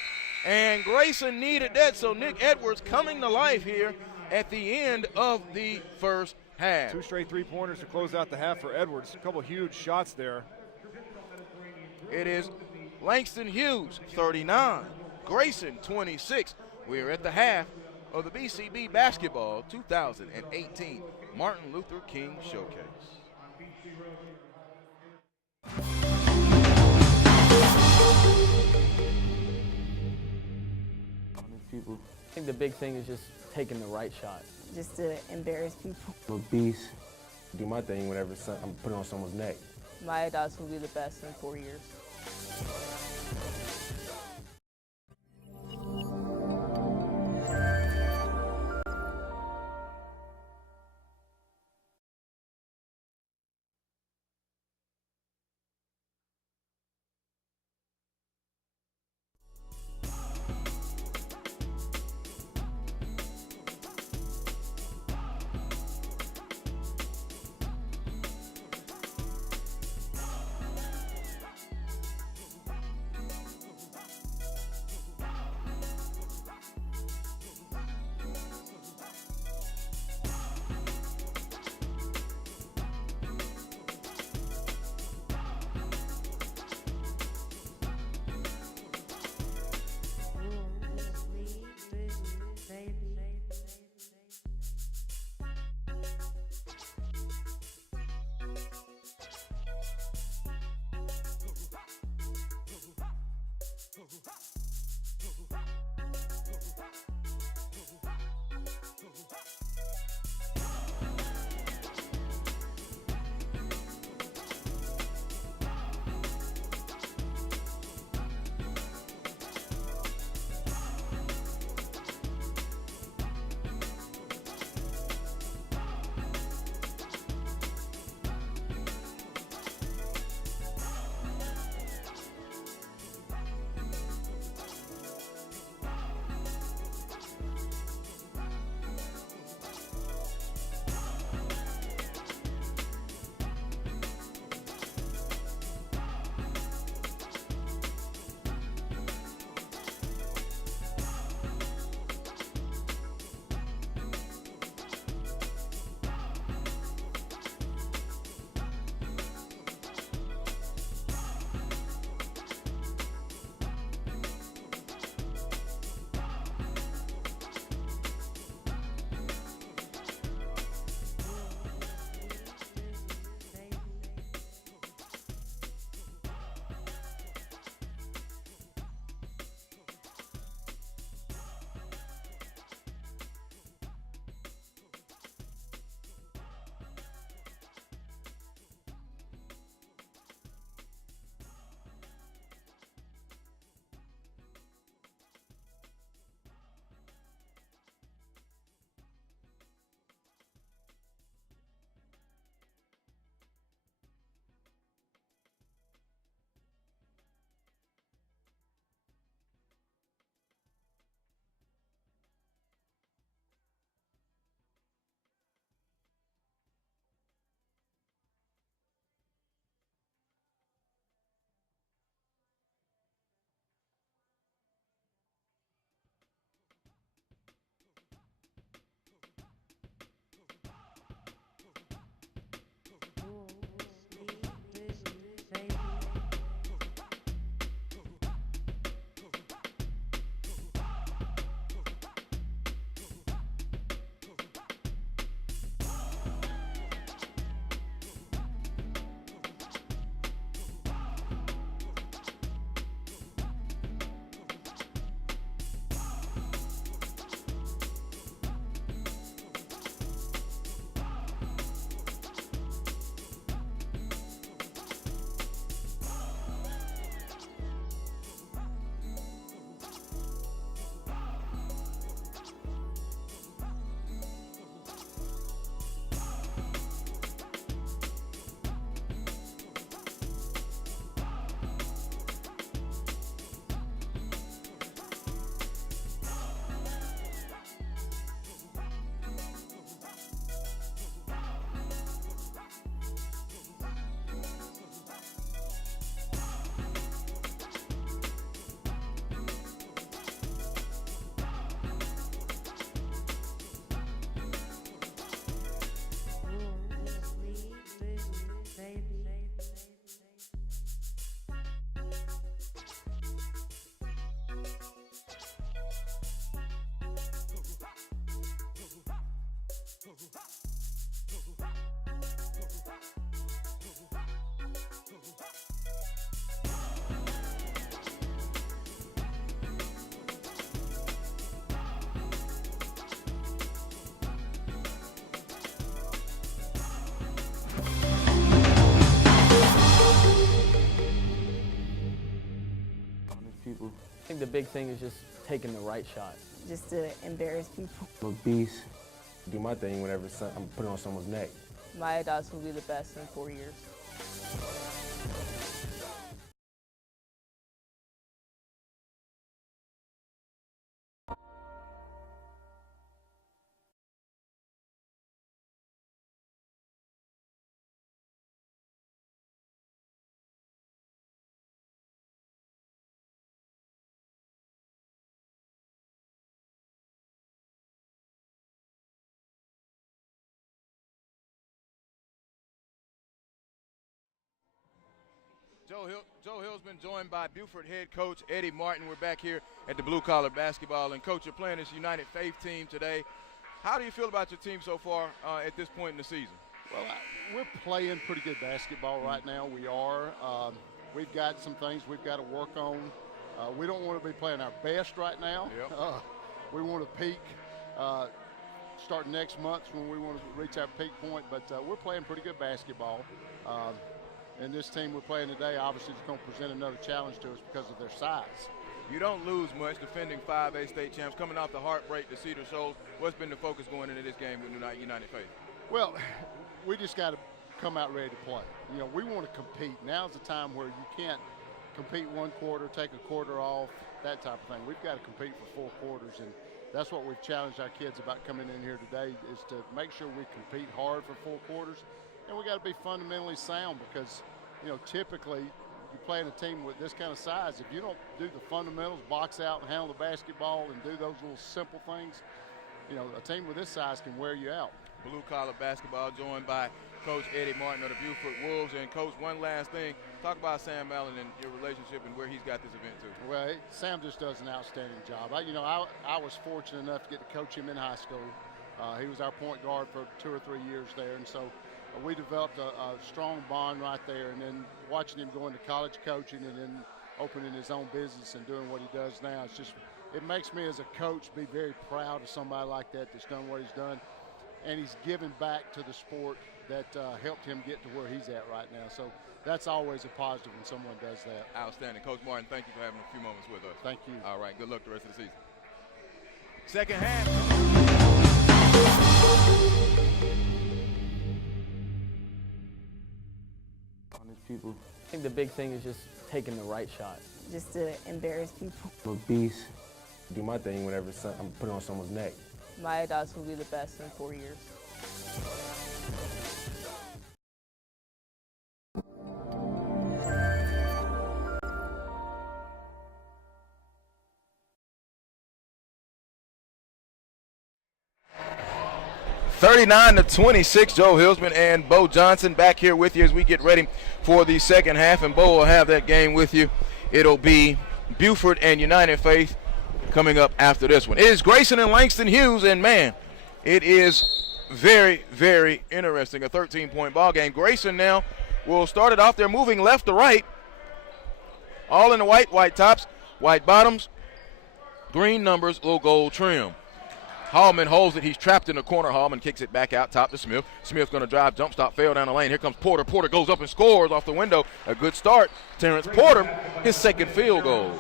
and Grayson needed that. So Nick Edwards coming to life here at the end of the first half. 2 straight 3-pointers to close out the half for Edwards. A couple huge shots there. It is Langston Hughes, 39. Grayson, 26. We're at the half of the BCB Basketball 2018 Martin Luther King Showcase. People. I think the big thing is just taking the right shot. Just to embarrass people. I'm a beast. Do my thing whenever I'm putting on someone's neck. My thoughts will be the best in 4 years. big thing is just taking the right shot. Just to embarrass people. I'm a beast. Do my thing whenever I'm putting on someone's neck. My dogs will be the best in 4 years. Joe Hill's been joined by Buford head coach Eddie Martin. We're back here at the Blue Collar Basketball. And, Coach, you're playing this United Faith team today. How do you feel about your team so far at this point in the season? Well, we're playing pretty good basketball right now. We are. We've got some things we've got to work on. We don't want to be playing our best right now. Yep. We want to peak starting next month when we want to reach our peak point. But we're playing pretty good basketball. And this team we're playing today obviously is going to present another challenge to us because of their size. You don't lose much defending 5A state champs. Coming off the heartbreak to Cedar Shoals, what's been the focus going into this game with United Faith? Well, we just got to come out ready to play. You know, we want to compete. Now's the time where you can't compete one quarter, take a quarter off, that type of thing. We've got to compete for 4 quarters, and that's what we've challenged our kids about coming in here today, is to make sure we compete hard for 4 quarters. And we got to be fundamentally sound because, you know, typically you play in a team with this kind of size. If you don't do the fundamentals, box out and handle the basketball and do those little simple things, you know, a team with this size can wear you out. Blue Collar Basketball joined by Coach Eddie Martin of the Buford Wolves. And, Coach, one last thing. Talk about Sam Allen and your relationship and where he's got this event to. Well, Sam just does an outstanding job. I was fortunate enough to get to coach him in high school. He was our point guard for 2 or 3 years there, and so we developed a strong bond right there. And then watching him go into college coaching and then opening his own business and doing what he does now, it makes me as a coach be very proud of somebody like that that's done what he's done. And he's given back to the sport that helped him get to where he's at right now. So that's always a positive when someone does that. Outstanding. Coach Martin, thank you for having a few moments with us. Thank you. All right, good luck the rest of the season. Second half. People. I think the big thing is just taking the right shot. Just to embarrass people. I'm a beast. Do my thing whenever I'm putting on someone's neck. My dogs will be the best in 4 years. (39-26). Joe Hillsman and Bo Johnson back here with you as we get ready for the second half, and Bo will have that game with you. It'll be Buford and United Faith coming up after this one. It is Grayson and Langston Hughes, and man, it is very, very interesting. A 13-point ball game. Grayson now will start it off. They're moving left to right, all in the white tops, white bottoms, green numbers, little gold trim. Hallman holds it. He's trapped in the corner. Hallman kicks it back out top to Smith. Smith going to drive, jump stop, fail down the lane. Here comes Porter. Porter goes up and scores off the window. A good start. Terrence Porter, his second field goal.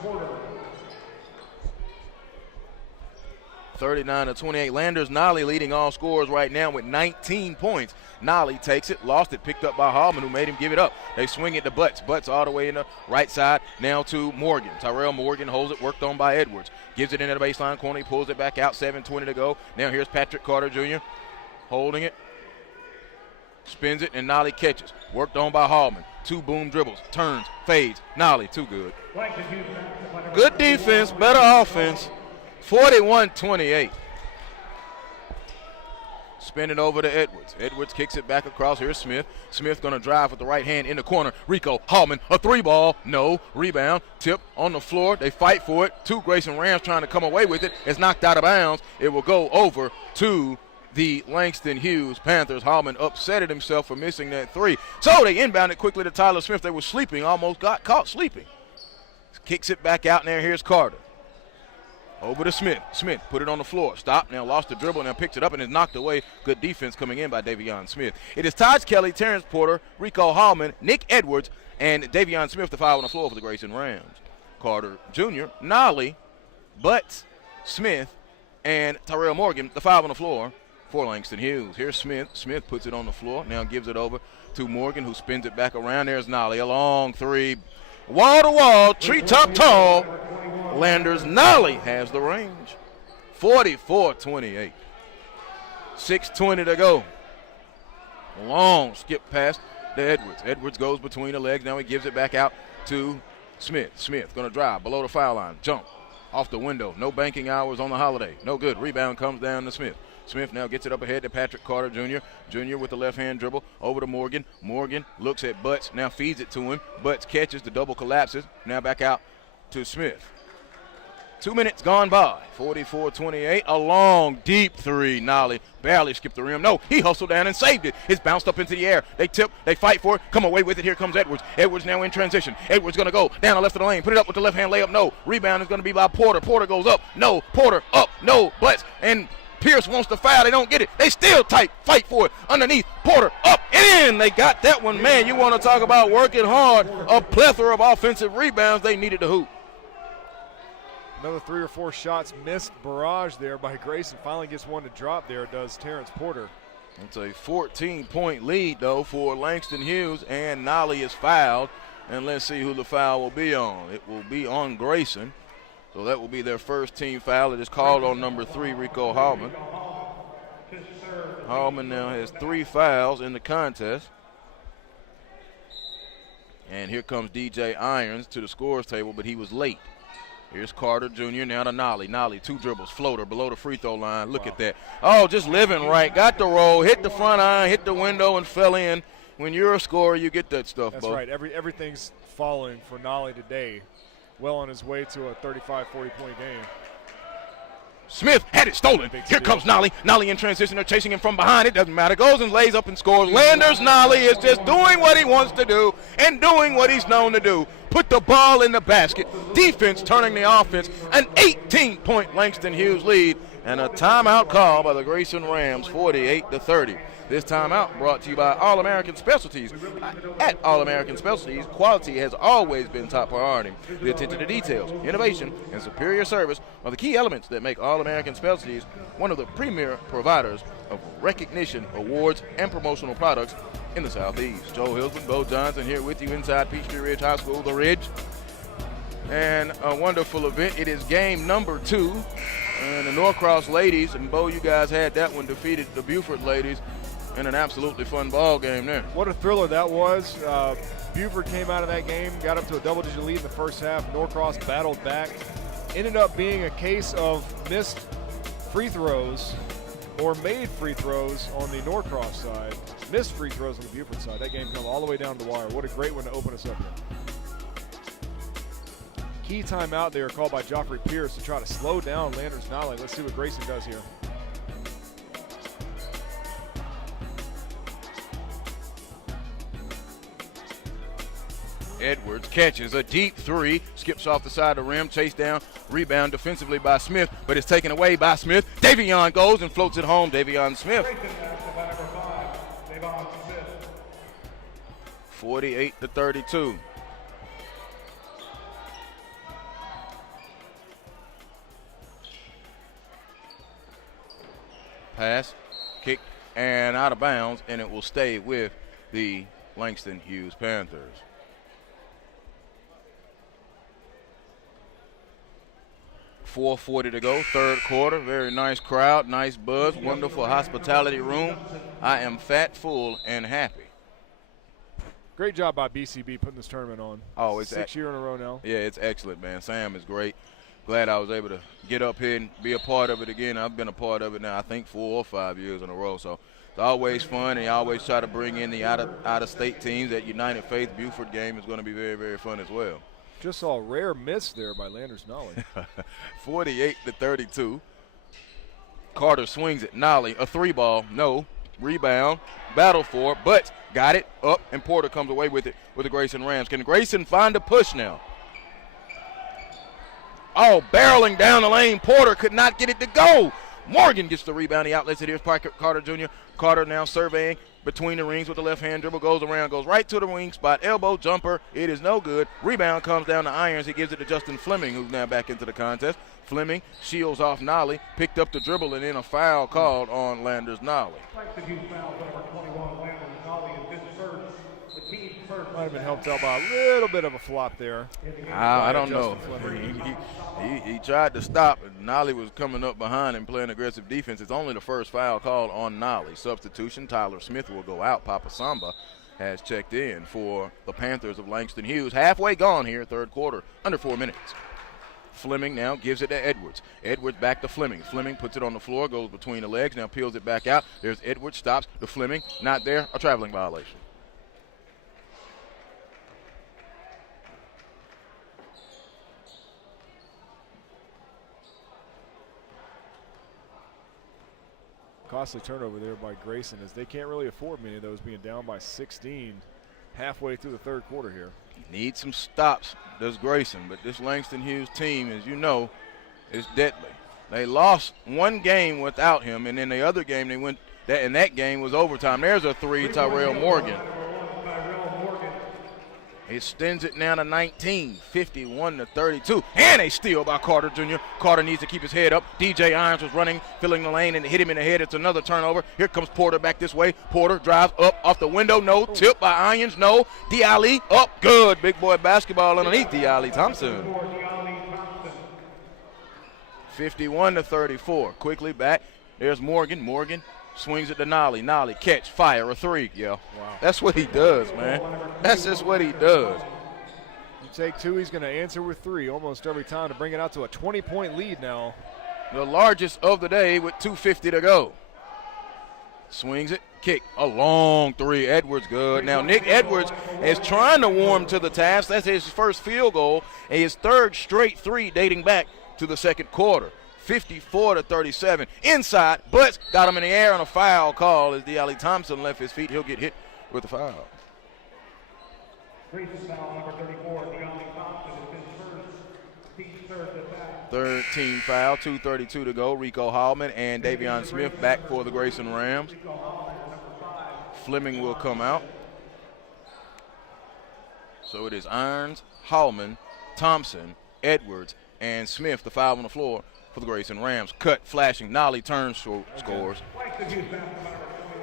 39-28. Landers Nolly leading all scorers right now with 19 points. Nolly takes it, lost it, picked up by Hallman, who made him give it up. They swing it to Butts. Butts all the way in the right side, now to Morgan. Tyrell Morgan holds it, worked on by Edwards. Gives it into the baseline corner, he pulls it back out, 7:20 to go. Now here's Patrick Carter Jr. holding it. Spins it, and Nolly catches. Worked on by Hallman. 2 boom dribbles, turns, fades. Nolly, too good. Good defense, better offense. 41-28. Spin it over to Edwards. Edwards kicks it back across. Here's Smith. Smith going to drive with the right hand in the corner. Rico Hallman, a 3-ball. No. Rebound. Tip on the floor. They fight for it. 2 Grayson Rams trying to come away with it. It's knocked out of bounds. It will go over to the Langston Hughes Panthers. Hallman upsetted himself for missing that 3. So they inbounded quickly to Tyler Smith. They were sleeping. Almost got caught sleeping. Kicks it back out in there. Here's Carter. Over to Smith. Smith put it on the floor. Stop. Now lost the dribble. Now picks it up and is knocked away. Good defense coming in by Davion Smith. It is Taj Kelly, Terrence Porter, Rico Hallman, Nick Edwards, and Davion Smith to foul on the floor for the Grayson Rams. Carter Jr., Nolly, Butts, Smith, and Tyrell Morgan, the foul on the floor for Langston Hughes. Here's Smith. Smith puts it on the floor, now gives it over to Morgan, who spins it back around. There's Nolly, a long three. Wall to wall, treetop tall. Landers Nolly has the range. 44-28. 6:20 to go. Long skip pass to Edwards. Edwards goes between the legs. Now he gives it back out to Smith. Smith going to drive below the foul line. Jump off the window. No banking hours on the holiday. No good. Rebound comes down to Smith. Smith now gets it up ahead to Patrick Carter Jr. Jr. with the left-hand dribble over to Morgan. Morgan looks at Butts, now feeds it to him. Butts catches, the double collapses. Now back out to Smith. 2 minutes gone by. 44-28. A long, deep three. Nolly barely skipped the rim. No, he hustled down and saved it. It's bounced up into the air. They tip. They fight for it. Come away with it. Here comes Edwards. Edwards now in transition. Edwards going to go down the left of the lane. Put it up with the left-hand layup. No. Rebound is going to be by Porter. Porter goes up. No. Porter up. No. Butts. And Pierce wants to foul. They don't get it. They still fight for it. Underneath. Porter up and in. They got that one. Man, you want to talk about working hard. A plethora of offensive rebounds. They needed to hoop. Another 3 or 4 shots missed barrage there by Grayson. Finally gets one to drop there, does Terrence Porter. It's a 14-point lead, though, for Langston Hughes, and Nolly is fouled. And let's see who the foul will be on. It will be on Grayson. So that will be their first team foul. It is called on number 3, Rico Hallman. Hallman now has 3 fouls in the contest. And here comes DJ Irons to the scores table, but he was late. Here's Carter Jr. now to Nolly. Nolly, 2 dribbles, floater below the free throw line. Look at that. Oh, just living right. Got the roll, hit the front iron, hit the window, and fell in. When you're a scorer, you get that stuff, That's Bo. right. Everything's falling for Nolly today. Well on his way to a 35, 40-point game. Smith had it stolen. Here comes Nolly. Nolly in transition. They're chasing him from behind. It doesn't matter. Goes and lays up and scores. Landers Nolly is just doing what he wants to do and doing what he's known to do. Put the ball in the basket. Defense turning the offense. An 18-point Langston Hughes lead and a timeout call by the Grayson Rams, 48-30. This timeout brought to you by All-American Specialties. At All-American Specialties, quality has always been top priority. The attention to details, innovation, and superior service are the key elements that make All-American Specialties one of the premier providers of recognition, awards, and promotional products in the Southeast. Joe Hilton, Bo Johnson here with you inside Peachtree Ridge High School, The Ridge. And a wonderful event. It is game number 2. And the Norcross ladies, and Bo, you guys had that one, defeated the Beaufort ladies in an absolutely fun ball game there. What a thriller that was. Beaufort came out of that game, got up to a double-digit lead in the first half. Norcross battled back. Ended up being a case of missed free throws or made free throws on the Norcross side. Missed free throws on the Beaufort side. That game come all the way down to the wire. What a great one to open us up here. Key timeout there called by Joffrey Pierce to try to slow down Landers Nolly. Let's see what Grayson does here. Edwards catches a deep 3, skips off the side of the rim, chased down, rebound defensively by Smith, but it's taken away by Smith. Davion goes and floats it home. Davion Smith. 48-32. Pass, kick, and out of bounds, and it will stay with the Langston Hughes Panthers. .440 to go, third quarter. Very nice crowd, nice buzz, wonderful hospitality room. I am fat, full, and happy. Great job by BCB putting this tournament on. Oh, it's 6 years in a row now. Yeah, it's excellent, man. Sam is great. Glad I was able to get up here and be a part of it again. I've been a part of it now, I think 4 or 5 years in a row. So it's always fun, and you always try to bring in the out-of-state teams. That United Faith Beaufort game is going to be very, very fun as well. Just saw a rare miss there by Landers Nolly. 48-32. Carter swings it. Nolly, a 3-ball, no. Rebound, battle for, but got it up, and Porter comes away with it with the Grayson Rams. Can Grayson find a push now? Oh, barreling down the lane. Porter could not get it to go. Morgan gets the rebound. He outlets it. Here's Carter Jr. Carter now surveying between the rings with the left hand dribble. Goes around, goes right to the wing spot. Elbow jumper. It is no good. Rebound comes down to Irons. He gives it to Justin Fleming, who's now back into the contest. Fleming shields off Nolly, picked up the dribble, and then a foul called on Landers Nolly. Langston Hughes foul, number 21. Landers Nolly is his first. The team's first. Might have been helped out by a little bit of a flop there. I don't know. Justin Fleming. He tried to stop, and Nolly was coming up behind him playing aggressive defense. It's only the first foul called on Nolly. Substitution, Tyler Smith will go out. Papa Samba has checked in for the Panthers of Langston Hughes. Halfway gone here, third quarter, under 4 minutes. Fleming now gives it to Edwards. Edwards back to Fleming. Fleming puts it on the floor, goes between the legs, now peels it back out. There's Edwards, stops to Fleming. Not there, a traveling violation. Costly turnover there by Grayson, as they can't really afford many of those, being down by 16 halfway through the third quarter here. Need some stops, does Grayson, but this Langston Hughes team, as you know, is deadly. They lost one game without him, and in the other game they went, and that game was overtime. There's a three, Tyrell Morgan. He extends it now to 19, 51-32. And a steal by Carter Jr. Carter needs to keep his head up. DJ Irons was running, filling the lane, and hit him in the head. It's another turnover. Here comes Porter back this way. Porter drives up off the window. No. Tip by Irons. No. D.Ali up. Good. Big boy basketball underneath D.Ali Thompson. 51-34. Quickly back. There's Morgan. Morgan swings it to Nolly. Nolly, catch, fire, a three. Yeah. Wow. That's what he does, man. That's just what he does. You take two, he's going to answer with three almost every time to bring it out to a 20-point lead now. The largest of the day with 2:50 to go. Swings it, kick, a long three. Edwards good. Now Nick Edwards is trying to warm to the task. That's his first field goal and his third straight three dating back to the second quarter. 54-37. Inside, but got him in the air on a foul call as D.Ali Thompson left his feet. He'll get hit with a foul. Grayson foul, number 34. D.Ali Thompson is his first. Team's third foul. Third team foul, 2:32 to go. Rico Hallman and Davion Smith back for the Grayson Rams. Fleming will come out. So it is Irons, Hallman, Thompson, Edwards, and Smith, the foul on the floor for the Grayson Rams. Cut, flashing, Nolly turns, scores.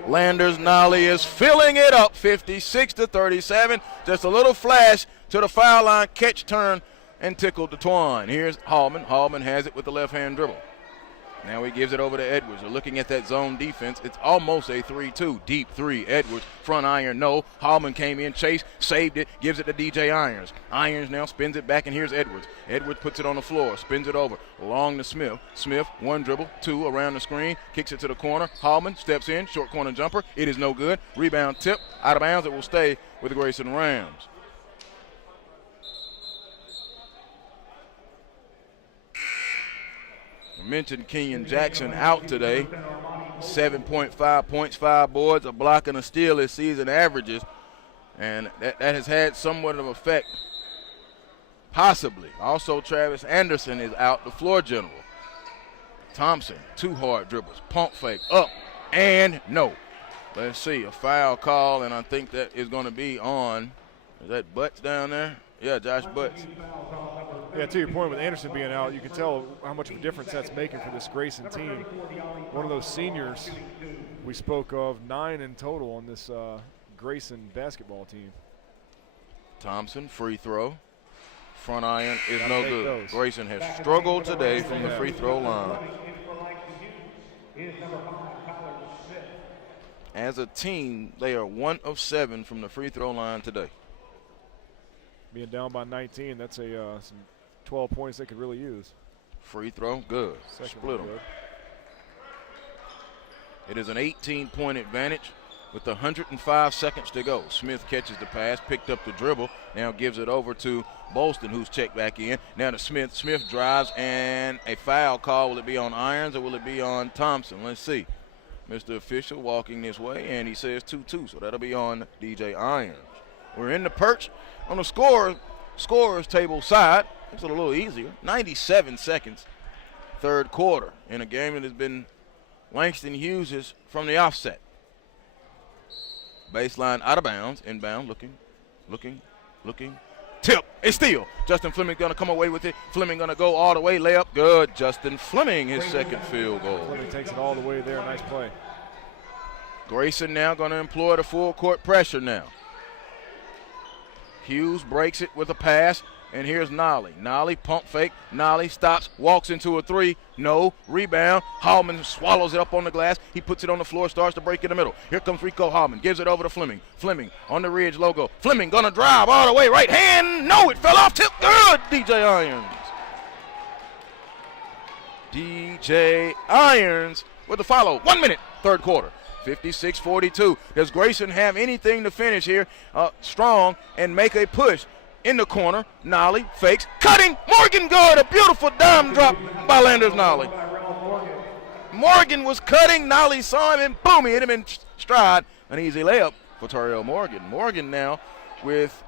Landers Nolly is filling it up, 56-37. Just a little flash to the foul line, catch, turn, and tickled the twine. Here's Hallman. Hallman has it with the left-hand dribble. Now he gives it over to Edwards. They're looking at that zone defense. It's almost a 3-2. Deep three. Edwards, front iron, no. Hallman came in, chased, saved it, gives it to DJ Irons. Irons now spins it back, and here's Edwards. Edwards puts it on the floor, spins it over. Long to Smith. Smith, one dribble, two around the screen, kicks it to the corner. Hallman steps in, short corner jumper. It is no good. Rebound tip, out of bounds. It will stay with the Grayson Rams. I mentioned Kenyon Jackson out today. 7.5 points, 5 boards, a block, and a steal his season averages. And that has had somewhat of an effect, possibly. Also, Travis Anderson is out, the floor general. Thompson, 2 hard dribbles, pump fake, up, and no. Let's see, a foul call, and I think that is going to be on, is that Butts down there? Yeah, Josh Butts. Yeah, to your point with Anderson being out, you can tell how much of a difference that's making for this Grayson team. One of those seniors we spoke of, 9 in total on this Grayson basketball team. Thompson, free throw. Front iron is no good. Grayson has struggled today from the free throw line. As a team, they are 1 of 7 from the free throw line today. Being down by 19, that's some 12 points they could really use. Free throw, good. Split them. It is an 18-point advantage with 105 seconds to go. Smith catches the pass, picked up the dribble, now gives it over to Bolston, who's checked back in. Now to Smith. Smith drives, and a foul call. Will it be on Irons or will it be on Thompson? Let's see. Mr. Official walking this way, and he says 2-2, so that'll be on DJ Irons. We're in the perch on the scorer's table side. Makes it a little easier. 97 seconds. third quarter in a game that has been Langston Hughes' from the offset. Baseline out of bounds, inbound, looking. Tip, it's steal. Justin Fleming going to come away with it. Fleming going to go all the way, layup, good. Justin Fleming, his second field goal. Fleming takes it all the way there, nice play. Grayson now going to employ the full court pressure now. Hughes breaks it with a pass, and here's Nolly. Nolly, pump fake. Nolly stops, walks into a three. No. Rebound. Hallman swallows it up on the glass. He puts it on the floor, starts to break in the middle. Here comes Rico Hallman. Gives it over to Fleming. Fleming on the Ridge logo. Fleming going to drive all the way. Right hand. No, it fell off. Tip. Good. DJ Irons. DJ Irons with the follow. 1 minute, third quarter. 56-42. Does Grayson have anything to finish here strong and make a push? In the corner, Nolly fakes, cutting, Morgan good, a beautiful dime drop by Landers Nolly. Morgan was cutting, Nolly saw him, and boom, he hit him in stride. An easy layup for Terrell Morgan. Morgan now with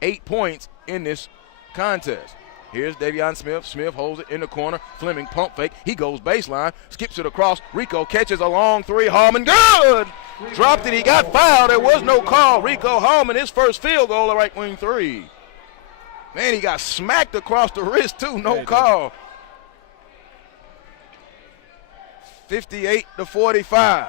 8 points in this contest. Here's Davion Smith. Smith holds it in the corner. Fleming pump fake. He goes baseline, skips it across. Rico catches a long three. Hallman good. Dropped it. He got fouled. There was no call. Rico Hallman, his first field goal, a right wing three. Man, he got smacked across the wrist too. No call. 58-45.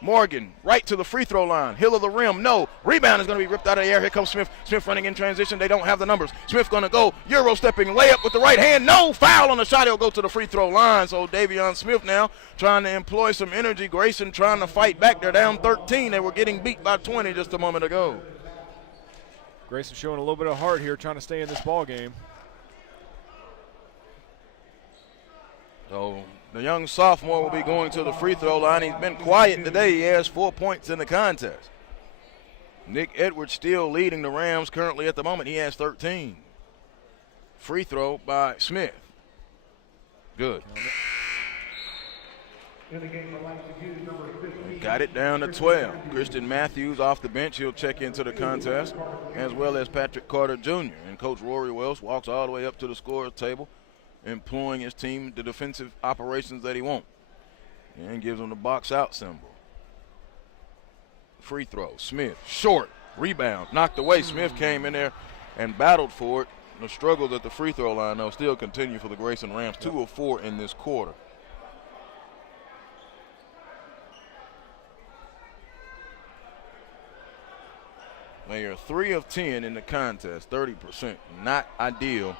Morgan right to the free throw line. Hill of the rim. No. Rebound is going to be ripped out of the air. Here comes Smith. Smith running in transition. They don't have the numbers. Smith going to go Euro stepping layup with the right hand. No foul on the shot. He'll go to the free throw line. So Davion Smith now trying to employ some energy. Grayson trying to fight back. They're down 13. They were getting beat by 20 just a moment ago. Grayson showing a little bit of heart here, trying to stay in this ball game. So the young sophomore will be going to the free throw line. He's been quiet today. He has 4 points in the contest. Nick Edwards still leading the Rams currently at the moment. He has 13. Free throw by Smith. Good. Got it down to 12. Christian Matthews off the bench. He'll check into the contest, as well as Patrick Carter Jr. And Coach Rory Wells walks all the way up to the scorer's table, employing his team the defensive operations that he wants, and gives them the box out symbol. Free throw. Smith, short, rebound, knocked away. Smith came in there and battled for it. The struggles at the free throw line, though, still continue for the Grayson Rams. 2 of 4 in this quarter. They are 3 of 10 in the contest, 30%. Not ideal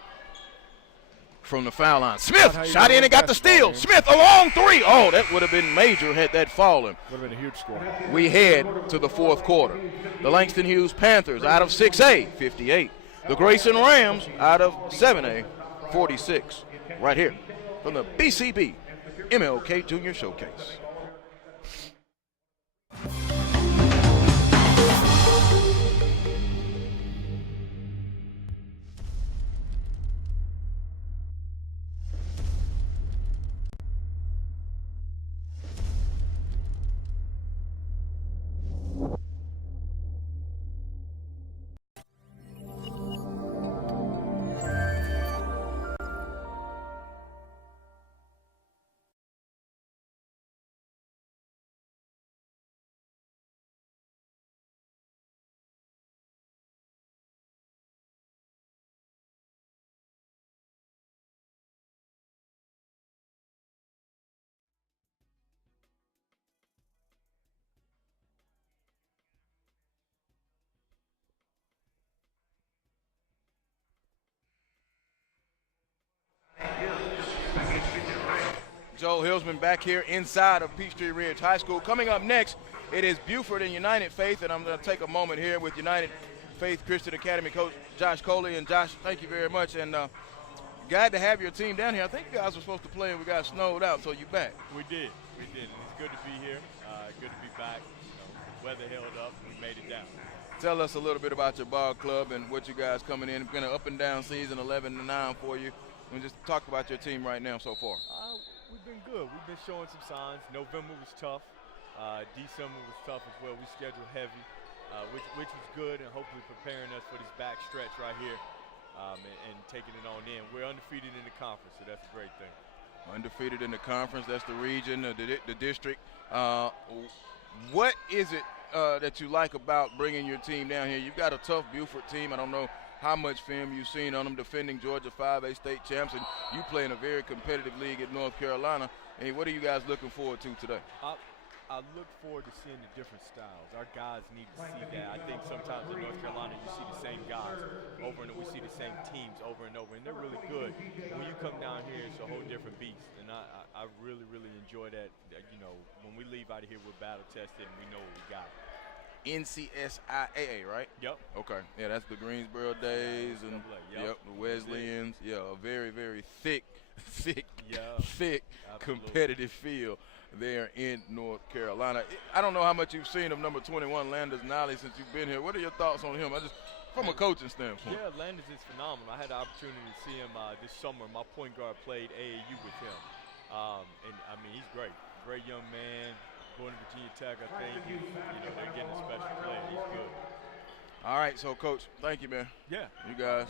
from the foul line. Smith shot in and got the steal. Smith, a long three. Oh, that would have been major had that fallen. Would have been a huge score. We head to the fourth quarter. The Langston Hughes Panthers out of 6A, 58. The Grayson Rams out of 7A, 46. Right here from the BCB MLK Junior Showcase. Joel Hillsman back here inside of Peachtree Ridge High School. Coming up next, it is Buford and United Faith, and I'm going to take a moment here with United Faith Christian Academy coach Josh Coley. And Josh, thank you very much, and glad to have your team down here. I think you guys were supposed to play and we got snowed out, so you back. We did. And it's good to be here. Good to be back. Weather held up. We made it down. Tell us a little bit about your ball club and what you guys coming in. It's been an up and down season, 11-9 for you. And just talk about your team right now so far. We've been good. We've been showing some signs. November was tough. December was tough as well. We scheduled heavy, which was good, and hopefully preparing us for this back stretch right here and taking it on in. We're undefeated in the conference, so that's a great thing. Undefeated in the conference. That's the region, the district. What is it that you like about bringing your team down here? You've got a tough Beaufort team. I don't know how much film you've seen on them, defending Georgia 5A state champs, and you play in a very competitive league at North Carolina. Hey, what are you guys looking forward to today? I look forward to seeing the different styles. Our guys need to see that. I think sometimes in North Carolina you see the same guys over and we see the same teams over and over, and they're really good. When you come down here, it's a whole different beast, and I really, really enjoy that. You know, when we leave out of here, we're battle tested and we know what we got. NCSIAA, right? Yep. Okay. Yeah, that's the Greensboro days and Yep. the Wesleyans. Yeah, a very, very thick, Absolutely. competitive field there in North Carolina. I don't know how much you've seen of number 21, Landers Nolly, since you've been here. What are your thoughts on him? From a coaching standpoint. Yeah, Landers is phenomenal. I had the opportunity to see him this summer. My point guard played AAU with him. And, I mean, he's great. Great young man. Going to Virginia Tech, I think. You know, they're getting a special player. He's good. All right, so, Coach, thank you, man. Yeah. You guys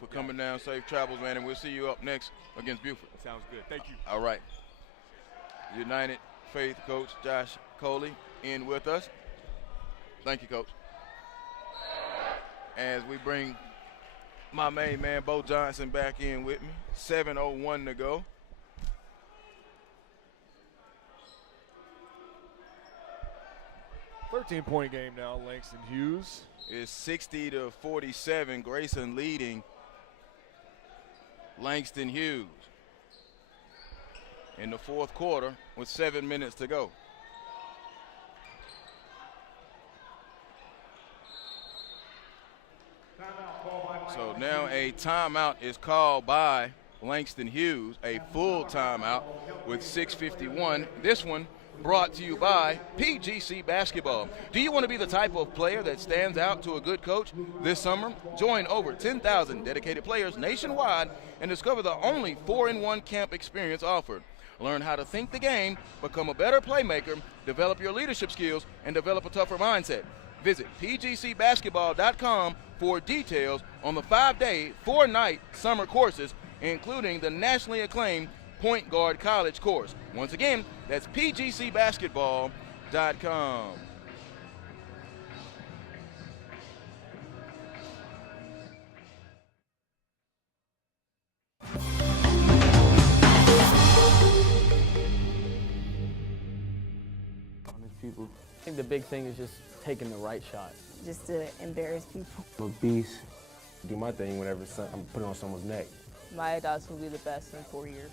for coming down. Safe travels, man, and we'll see you up next against Beaufort. Sounds good. Thank you. All right. United Faith coach Josh Coley in with us. Thank you, Coach. As we bring my main man, Bo Johnson, back in with me. 7:01 to go. Thirteen-point game now, Langston Hughes. It's 60-47. Grayson leading Langston Hughes in the fourth quarter with 7 minutes to go. So now a timeout is called by Langston Hughes, a full timeout with 6:51. This one brought to you by PGC Basketball. Do you want to be the type of player that stands out to a good coach this summer? Join over 10,000 dedicated players nationwide and discover the only 4-in-1 camp experience offered. Learn how to think the game, become a better playmaker, develop your leadership skills, and develop a tougher mindset. Visit pgcbasketball.com for details on the 5-day, 4-night summer courses, including the nationally acclaimed Point Guard College course. Once again, that's pgcbasketball.com. People. I think the big thing is just taking the right shot. Just to embarrass people. I'm a beast. Do my thing whenever I'm put on someone's neck. My dogs will be the best in 4 years.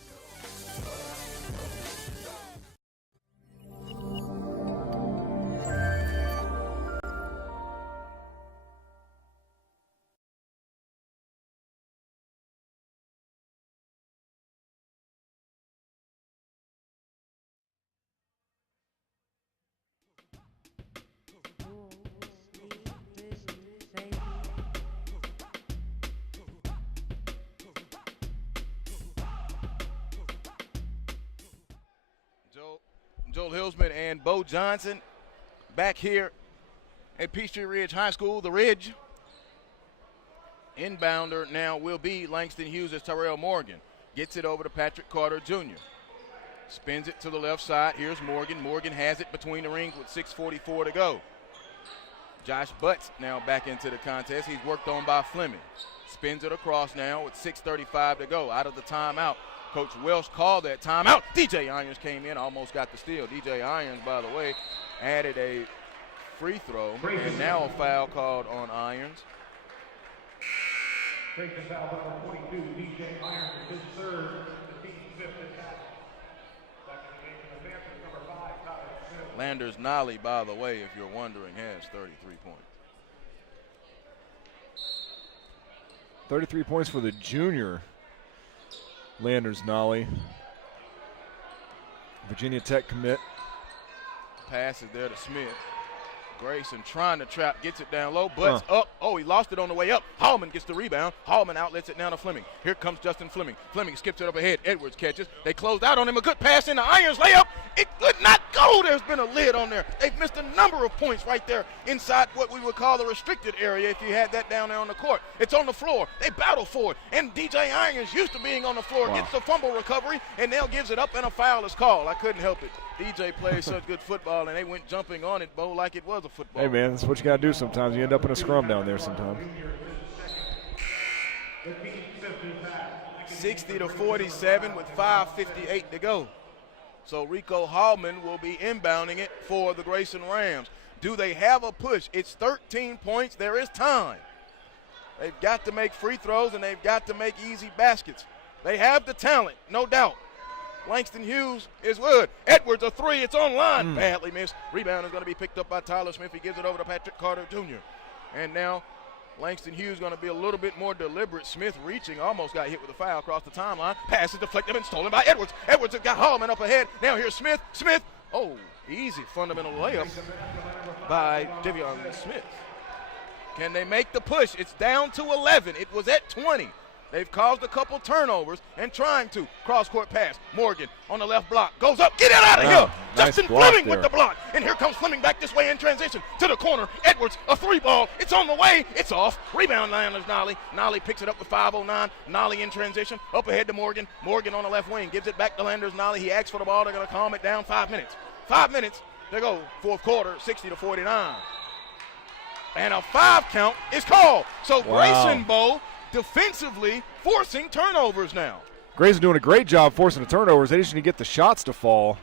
Joel Hillsman and Bo Johnson back here at Peachtree Ridge High School, the Ridge. Inbounder now will be Langston Hughes as Tyrell Morgan. Gets it over to Patrick Carter Jr. Spins it to the left side. Here's Morgan. Morgan has it between the rings with 6:44 to go. Josh Butts now back into the contest. He's worked on by Fleming. Spins it across now with 6:35 to go. Out of the timeout. Coach Welsh called that timeout. DJ Irons came in, almost got the steal. DJ Irons, by the way, added a free throw, and now a foul called on Irons. Grayson foul number 22, DJ Irons, his third, the team's fifth attack. Second game from the Panthers, number 5, Tyler Smith. Landers Nolly, by the way, if you're wondering, has 33 points. 33 points for the junior Landers Nolly. Virginia Tech commit. Pass is there to Smith. Grayson trying to trap, gets it down low, butts up. Oh, he lost it on the way up. Hallman gets the rebound. Hallman outlets it now to Fleming. Here comes Justin Fleming. Fleming skips it up ahead. Edwards catches. They closed out on him. A good pass in the Irons layup. It could not go. There's been a lid on there. They've missed a number of points right there inside what we would call the restricted area if you had that down there on the court. It's on the floor. They battle for it. And DJ Irons, used to being on the floor, gets the fumble recovery, and Nell gives it up, and a foul is called. I couldn't help it. DJ plays such good football, and they went jumping on it, Bo, like it was a football. Hey, man, that's what you got to do sometimes. You end up in a scrum down there sometimes. 60-47 with 5:58 to go. So Rico Hallman will be inbounding it for the Grayson Rams. Do they have a push? It's 13 points. There is time. They've got to make free throws, and they've got to make easy baskets. They have the talent, no doubt. Langston Hughes is good. Edwards, a three. It's on line. Badly missed. Rebound is going to be picked up by Tyler Smith. He gives it over to Patrick Carter Jr. And now Langston Hughes going to be a little bit more deliberate. Smith reaching, almost got hit with a foul across the timeline. Pass is deflected and stolen by Edwards. Edwards has got Hallman up ahead. Now here's Smith. Smith. Oh, easy fundamental layup by Devion Smith. Can they make the push? It's down to 11. It was at 20. They've caused a couple turnovers and trying to. Cross-court pass. Morgan on the left block. Goes up. Get it out of here. Nice Justin Fleming with the block. And here comes Fleming back this way in transition to the corner. Edwards, a three ball. It's on the way. It's off. Rebound Landers Nolly. Nolly picks it up with 5:09. Nolly in transition. Up ahead to Morgan. Morgan on the left wing. Gives it back to Landers Nolly. He asks for the ball. They're going to calm it down. 5 minutes. 5 minutes to go. Fourth quarter, 60-49. And a 5 count is called. So Grayson Bow defensively forcing turnovers now. Grayson doing a great job forcing the turnovers. They just need to get the shots to fall.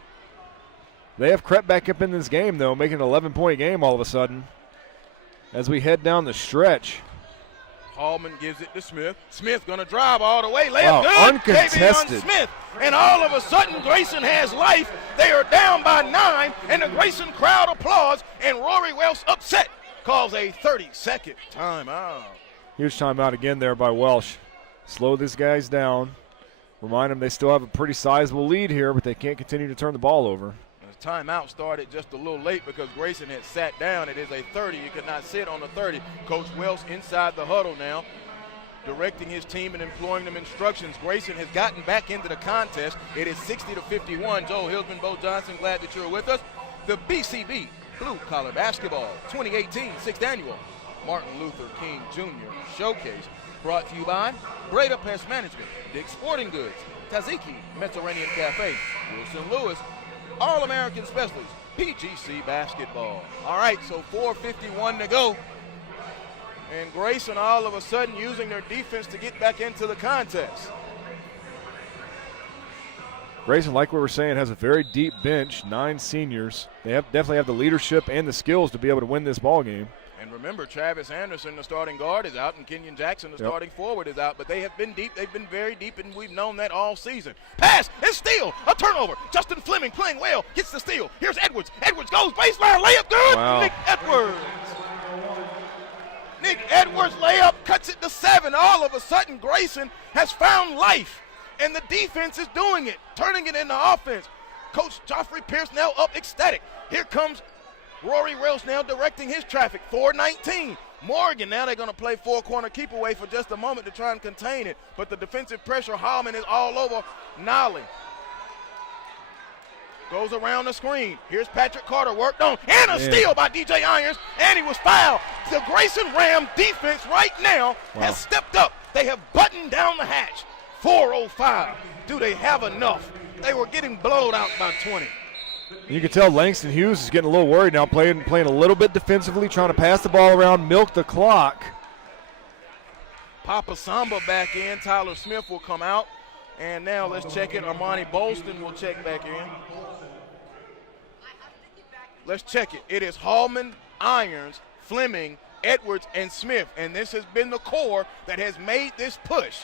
They have crept back up in this game, though, making an 11-point game all of a sudden as we head down the stretch. Hallman gives it to Smith. Smith going to drive all the way. Layup good. Uncontested. Smith. And all of a sudden, Grayson has life. They are down by 9, and the Grayson crowd applauds, and Rory Welsh upset calls a 30-second timeout. Huge timeout again there by Welsh. Slow these guys down. Remind them they still have a pretty sizable lead here, but they can't continue to turn the ball over. The timeout started just a little late because Grayson had sat down. It is a 30. You could not sit on the 30. Coach Welsh inside the huddle now, directing his team and employing them instructions. Grayson has gotten back into the contest. It is 60-51. Joel Hillsman, Bo Johnson, glad that you're with us. The BCB Blue Collar Basketball 2018 6th Annual Martin Luther King Jr. Showcase, brought to you by Breda Pest Management, Dick's Sporting Goods, Taziki Mediterranean Cafe, Wilson Lewis, All-American Specialties, PGC Basketball. All right, so 4:51 to go. And Grayson all of a sudden using their defense to get back into the contest. Grayson, like we were saying, has a very deep bench, 9 seniors. They definitely have the leadership and the skills to be able to win this ball game. And remember, Travis Anderson, the starting guard, is out, and Kenyon Jackson, the starting forward, is out. But they have been deep. They've been very deep, and we've known that all season. Pass and steal. A turnover. Justin Fleming playing well. Gets the steal. Here's Edwards. Edwards goes baseline. Layup good. Wow. Nick Edwards. Nick Edwards layup cuts it to 7. All of a sudden, Grayson has found life, and the defense is doing it, turning it into offense. Coach Joffrey Pierce now up ecstatic. Here comes Rory Welsh now directing his traffic. 4:19. Morgan, now they're going to play 4-corner keep away for just a moment to try and contain it. But the defensive pressure, Hallman is all over Nolly. Goes around the screen. Here's Patrick Carter worked on. And a steal by DJ Irons. And he was fouled. The Grayson Ram defense right now has stepped up. They have buttoned down the hatch. 4:05. Do they have enough? They were getting blown out by 20. You can tell Langston Hughes is getting a little worried now, playing a little bit defensively, trying to pass the ball around, milk the clock. Papa Samba back in. Tyler Smith will come out. And now let's check it. Armani Bolston will check back in. Let's check it. It is Hallman, Irons, Fleming, Edwards, and Smith. And this has been the core that has made this push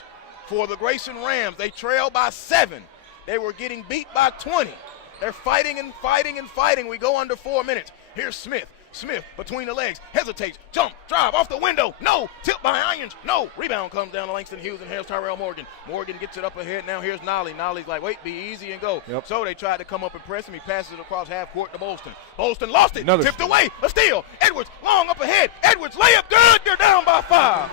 for the Grayson Rams. They trail by 7. They were getting beat by 20. They're fighting and fighting and fighting. We go under 4 minutes. Here's Smith. Smith between the legs, hesitates, jump, drive, off the window, no, tip by Irons, no. Rebound comes down to Langston Hughes, and here's Tyrell Morgan. Morgan gets it up ahead, now here's Nolly. Nolly's like, wait, be easy and go. Yep. So they tried to come up and press him. He passes it across half court to Bolston. Bolston lost it, Another tipped away, a steal. Edwards, long up ahead. Edwards, layup, good, they're down by 5.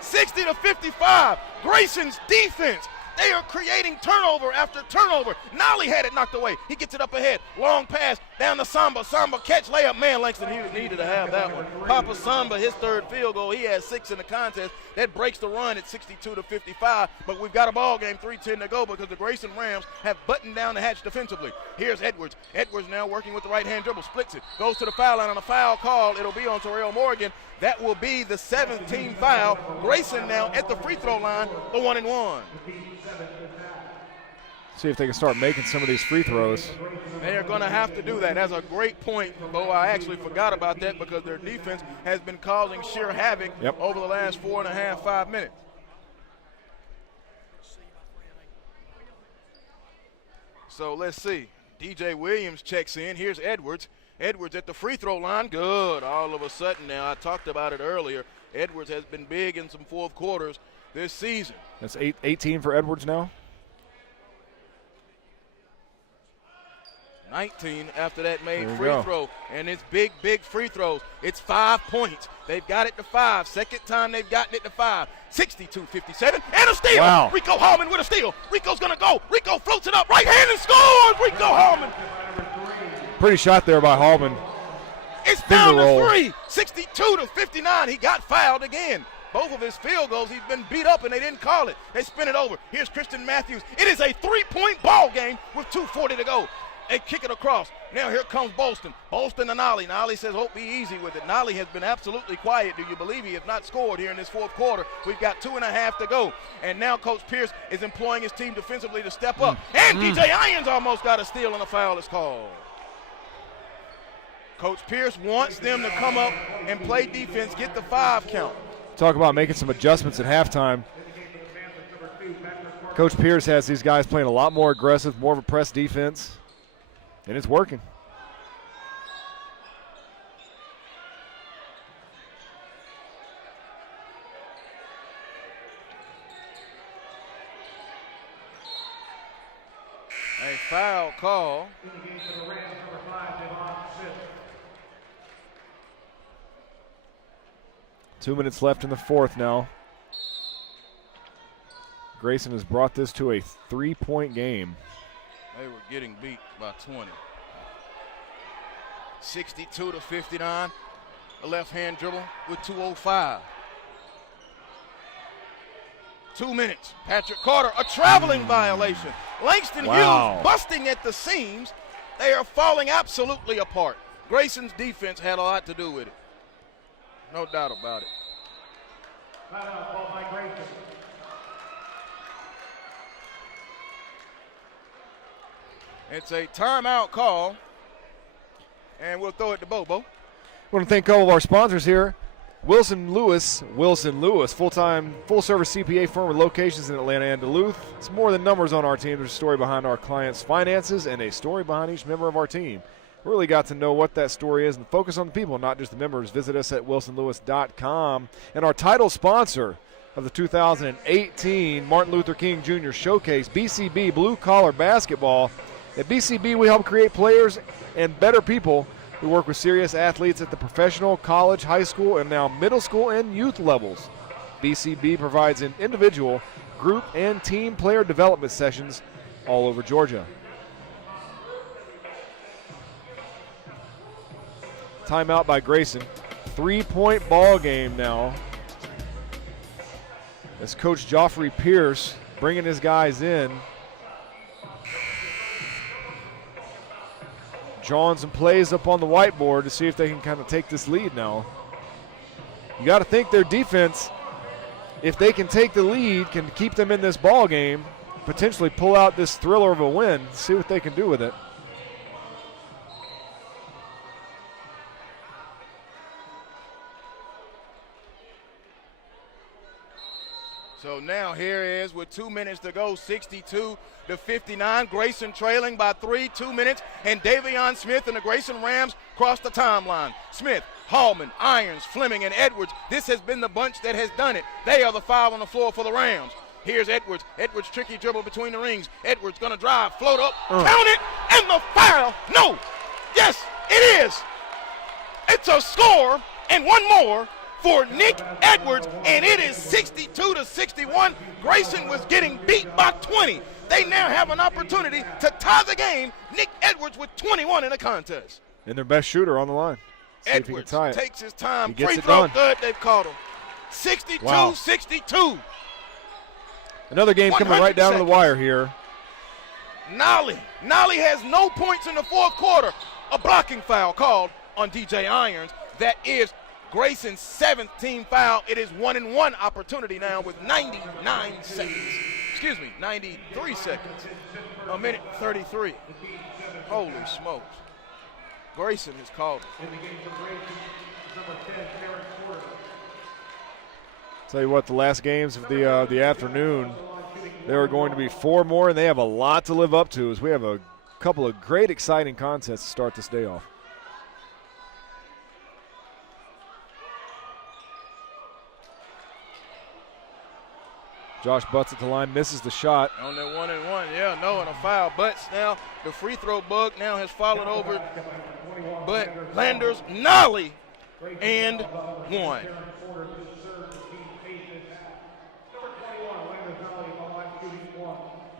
60-55, Grayson's defense. They are creating turnover after turnover. Nolly had it knocked away. He gets it up ahead. Long pass down to Samba. Samba catch, layup. Man, Langston Hughes needed to have that one. Papa Samba, his 3rd field goal. He has 6 in the contest. That breaks the run at 62-55. But we've got a ball game, 3:10 to go, because the Grayson Rams have buttoned down the hatch defensively. Here's Edwards. Edwards now working with the right-hand dribble. Splits it. Goes to the foul line on a foul call. It'll be on Terrell Morgan. That will be the 7th team foul. Grayson now at the free throw line, the 1-and-1. See if they can start making some of these free throws. They are going to have to do that. That's a great point, Bo. I actually forgot about that because their defense has been causing sheer havoc over the last 4.5, 5 minutes. So let's see. DJ Williams checks in. Here's Edwards. Edwards at the free throw line. Good. All of a sudden now, I talked about it earlier. Edwards has been big in some fourth quarters this season. That's 18 for Edwards now. 19 after that made free throw. And it's big, big free throws. It's 5 points. They've got it to 5. Second time they've gotten it to 5. 62-57. And a steal. Wow. Rico Hallman with a steal. Rico's going to go. Rico floats it up. Right hand and scores. Rico Hallman. Pretty shot there by Hallman. It's down to 3. 62-59. He got fouled again. Both of his field goals, he's been beat up, and they didn't call it. They spin it over. Here's Christian Matthews. It is a 3-point ball game with 2:40 to go. They kick it across. Now here comes Bolston. Bolston to Nolly. Nolly says, oh, be easy with it. Nolly has been absolutely quiet. Do you believe he has not scored here in this fourth quarter? We've got 2.5 to go. And now Coach Pierce is employing his team defensively to step up. And DJ Irons almost got a steal, and a foul is called. Coach Pierce wants them to come up and play defense, get the 5 count. Talk about making some adjustments at halftime. Coach Pierce has these guys playing a lot more aggressive, more of a press defense, and it's working. A foul call. 2 minutes left in the fourth now. Grayson has brought this to a 3-point game. They were getting beat by 20. 62-59. A left-hand dribble with 2:05. 2 minutes. Patrick Carter, a traveling violation. Langston Hughes busting at the seams. They are falling absolutely apart. Grayson's defense had a lot to do with it. No doubt about it. It's a timeout call, and we'll throw it to Bobo. I want to thank all of our sponsors here. Wilson Lewis, full-time, full-service CPA firm with locations in Atlanta and Duluth. It's more than numbers on our team. There's a story behind our clients' finances and a story behind each member of our team. Really got to know what that story is and focus on the people, not just the members. Visit us at wilsonlewis.com. And our title sponsor of the 2018 Martin Luther King Jr. Showcase, BCB Blue Collar Basketball. At BCB, we help create players and better people. We work with serious athletes at the professional, college, high school, and now middle school and youth levels. BCB provides an individual, group, and team player development sessions all over Georgia. Timeout by Grayson. 3-point ball game now. As Coach Joffrey Pierce bringing his guys in. Drawing some plays up on the whiteboard to see if they can kind of take this lead now. You got to think their defense, if they can take the lead, can keep them in this ball game, potentially pull out this thriller of a win, see what they can do with it. So now here is with 2 minutes to go, 62-59. Grayson trailing by 3, 2 minutes, and Davion Smith and the Grayson Rams cross the timeline. Smith, Hallman, Irons, Fleming, and Edwards. This has been the bunch that has done it. They are the 5 on the floor for the Rams. Here's Edwards. Edwards tricky dribble between the rings. Edwards gonna drive, float up, count it, and the foul. No. Yes, it is. It's a score and one more for Nick Edwards, and it is 62-61. Grayson was getting beat by 20. They now have an opportunity to tie the game. Nick Edwards with 21 in the contest. And their best shooter on the line. See if he can Edwards tie it. takes his time. He gets Free it throw done. good. They've caught him. 62-62. Another game coming right down to the wire here. Nolly has no points in the fourth quarter. A blocking foul called on DJ Irons. That is Grayson's 7th team foul. It is 1-and-1 opportunity now with 99 seconds. Excuse me, 93 seconds. A minute 33. Holy smokes. Grayson has called it. Tell you what, the last games of the afternoon, there are going to be 4 more, and they have a lot to live up to as we have a couple of great, exciting contests to start this day off. Josh Butts at the line, misses the shot. On that 1-and-1, yeah, no, and a foul. Butts now, the free throw bug now has fallen over. But Landers, Nolly, and one.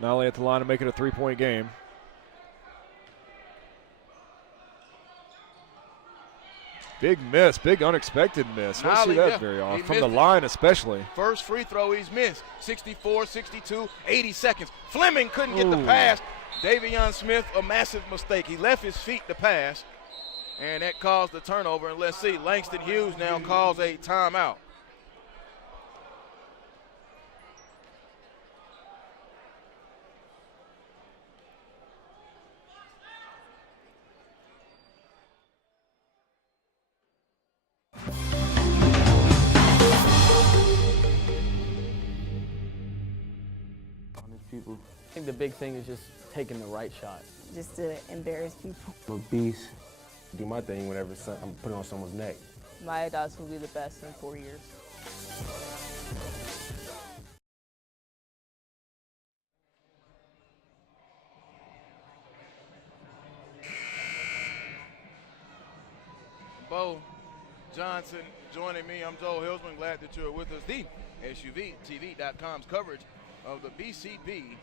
Nolly at the line to make it a 3-point game. Big miss, big unexpected miss. Don't see that very often, from the line especially. First free throw he's missed. 64-62, 80 seconds. Fleming couldn't get the pass. Davion Smith, a massive mistake. He left his feet to pass, and that caused the turnover. And let's see, Langston Hughes now calls a timeout. People. I think the big thing is just taking the right shot. Just to embarrass people. I'm a beast. Do my thing whenever I'm putting on someone's neck. My dogs will be the best in 4 years. Bo Johnson joining me. I'm Joel Hillsman. Glad that you're with us. The SUVTV.com's coverage of the BCB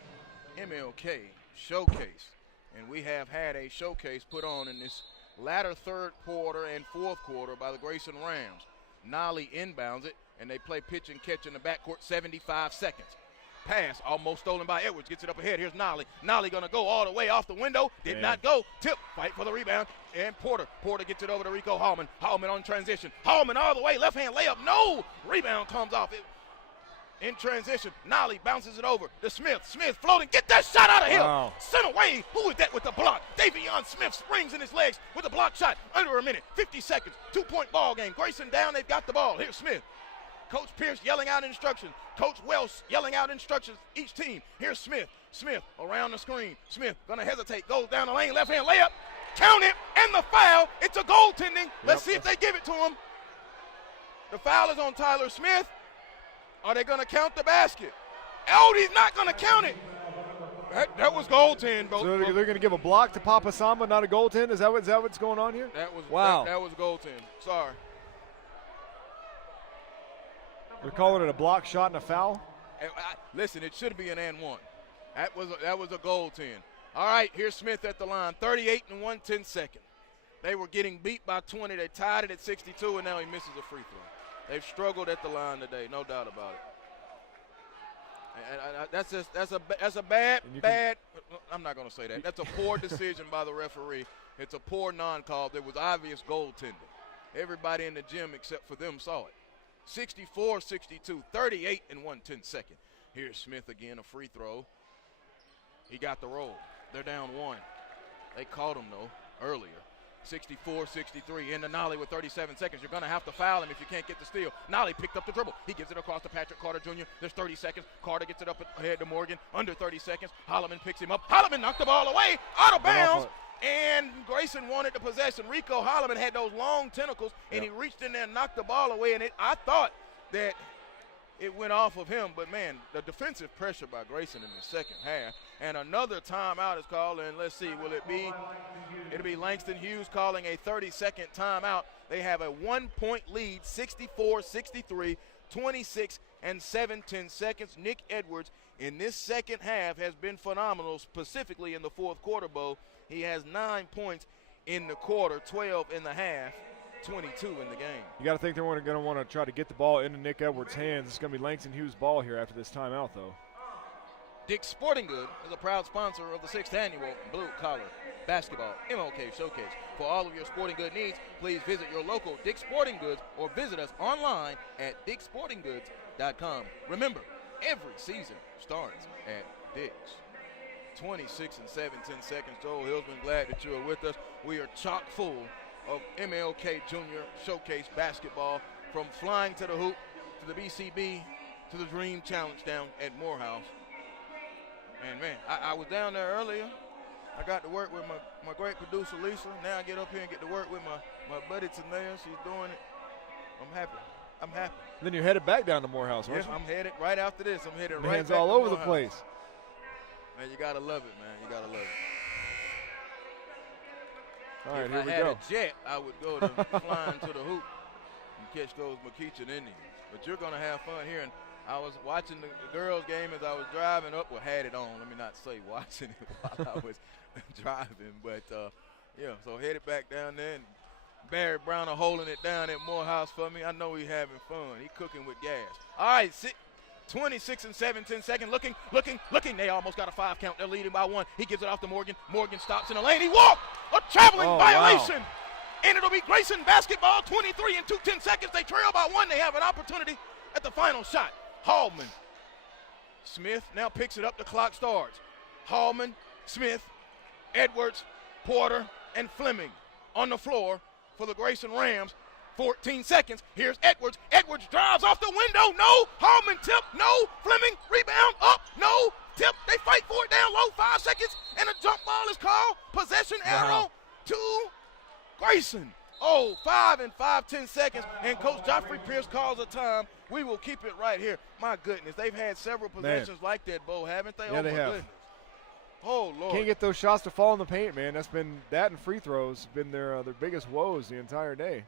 MLK Showcase. And we have had a showcase put on in this latter third quarter and fourth quarter by the Grayson Rams. Nolly inbounds it, and they play pitch and catch in the backcourt, 75 seconds. Pass almost stolen by Edwards, gets it up ahead. Here's Nolly. Nolly gonna go all the way off the window. Did not go. Tip, fight for the rebound. And Porter gets it over to Rico Hallman. Hallman on transition. Hallman all the way, left hand layup. No! Rebound comes off. In transition, Nolly bounces it over to Smith. Smith floating, get that shot out of here. Sent away. Who is that with the block? Davion Smith springs in his legs with a block shot. Under a minute, 50 seconds, 2-point ball game. Grayson down, they've got the ball. Here's Smith. Coach Pierce yelling out instructions. Coach Welsh yelling out instructions, each team. Here's Smith. Smith around the screen. Smith gonna hesitate, goes down the lane, left hand layup. Count it, and the foul. It's a goaltending. Let's see if they give it to him. The foul is on Tyler Smith. Are they going to count the basket? Oh, he's not going to count it. That was goaltend, bro. So they're going to give a block to Papa Samba, not a goaltend? Is that what's going on here? That was wow. That was goaltend. Sorry. They're calling it a block shot and a foul? Listen, it should be an and one. That was a goaltend. All right, here's Smith at the line. 38 and 1/10. They were getting beat by 20. They tied it at 62, and now he misses a free throw. They've struggled at the line today, no doubt about it. That's a bad. I'm not going to say that. That's a poor decision by the referee. It's a poor non-call. There was obvious goaltending. Everybody in the gym except for them saw it. 64-62, 38 and 1/10. Here's Smith again, a free throw. He got the roll. They're down one. They caught him though earlier. 64-63 into Nolly with 37 seconds. You're going to have to foul him if you can't get the steal. Nolly picked up the dribble. He gives it across to Patrick Carter Jr. There's 30 seconds. Carter gets it up ahead to Morgan. Under 30 seconds. Holloman picks him up. Holloman knocked the ball away. Out of bounds. And Grayson wanted the possession. Rico Holloman had those long tentacles, and he reached in there and knocked the ball away. And I thought that it went off of him. But, man, the defensive pressure by Grayson in the second half. And another timeout is called. And let's see, will it be? It'll be Langston Hughes calling a 30-second timeout. They have a 1-point lead, 64-63, 26 and 7/10 seconds. Nick Edwards in this second half has been phenomenal, specifically in the fourth quarter, Bo. He has 9 points in the quarter, 12 in the half, 22 in the game. You got to think they're going to want to try to get the ball into Nick Edwards' hands. It's going to be Langston Hughes' ball here after this timeout, though. Dick's Sporting Goods is a proud sponsor of the 6th annual Blue Collar Basketball MLK Showcase. For all of your sporting good needs, please visit your local Dick's Sporting Goods or visit us online at dicksportinggoods.com. Remember, every season starts at Dick's. 26 and 7/10 seconds. Joel Hillsman, glad that you are with us. We are chock full of MLK Junior Showcase basketball, from flying to the hoop, to the BCB, to the Dream Challenge down at Morehouse. And, man, I was down there earlier. I got to work with my great producer, Lisa. Now I get up here and get to work with my buddy Tanea. She's doing it. I'm happy. Then you're headed back down to Morehouse, aren't you? I'm headed right after this. I'm headed right Hands back all to over the Morehouse. place. Man, you got to love it, man. You got to love it. All right, if here we I had go. a jet, I would go to flying to the hoop and catch those McKeechin Indians. But you're going to have fun here. And I was watching the girls' game as I was driving up. Well, had it on. Let me not say watching it while I was driving. But, yeah, so headed back down there. And Barry Browner holding it down at Morehouse for me. I know he's having fun. He's cooking with gas. All right, 26 and 7/10 seconds. Looking. They almost got a 5 count. They're leading by 1. He gives it off to Morgan. Morgan stops in the lane. He walked. A traveling violation. Wow. And it'll be Grayson basketball. 23 and 2/10 seconds. They trail by 1. They have an opportunity at the final shot. Hallman. Smith now picks it up. The clock starts. Hallman, Smith, Edwards, Porter, and Fleming on the floor for the Grayson Rams. 14 seconds. Here's Edwards. Edwards drives off the window. No. Hallman tip. No. Fleming rebound. Up. No. Tip. They fight for it down low. 5 seconds. And a jump ball is called. Possession arrow to Grayson. 5 and 5/10 seconds. And Coach Joffrey Pierce calls a time. We will keep it right here. My goodness. They've had several possessions like that, Bo, haven't they? Yeah, they have. Goodness. Oh, Lord. Can't get those shots to fall in the paint, man. That's been that, and free throws been their biggest woes the entire day.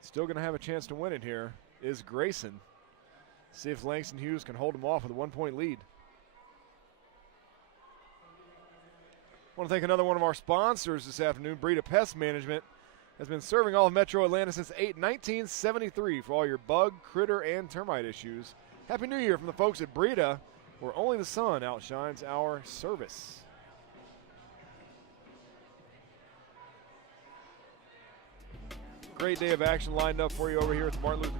Still going to have a chance to win it here is Grayson. See if Langston Hughes can hold him off with a 1-point lead. I want to thank another one of our sponsors this afternoon. Breda Pest Management has been serving all of Metro Atlanta since 1973 for all your bug, critter, and termite issues. Happy New Year from the folks at Breda, where only the sun outshines our service. Great day of action lined up for you over here at the Martin Luther.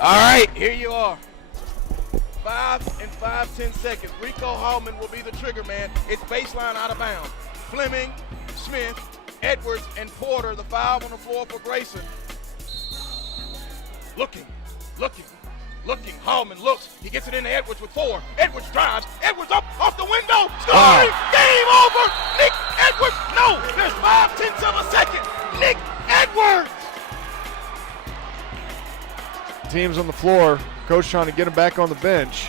All right, here you are. 5 and 5/10 seconds. Rico Hallman will be the trigger man. It's baseline out of bounds. Fleming, Smith, Edwards, and Porter, the foul on the floor for Grayson. Looking. Hallman looks. He gets it into Edwards with 4. Edwards drives. Edwards up off the window. Scoring. Game over. Nick Edwards. No, there's 5/10 of a second. Nick Edwards. Teams on the floor. Coach trying to get him back on the bench.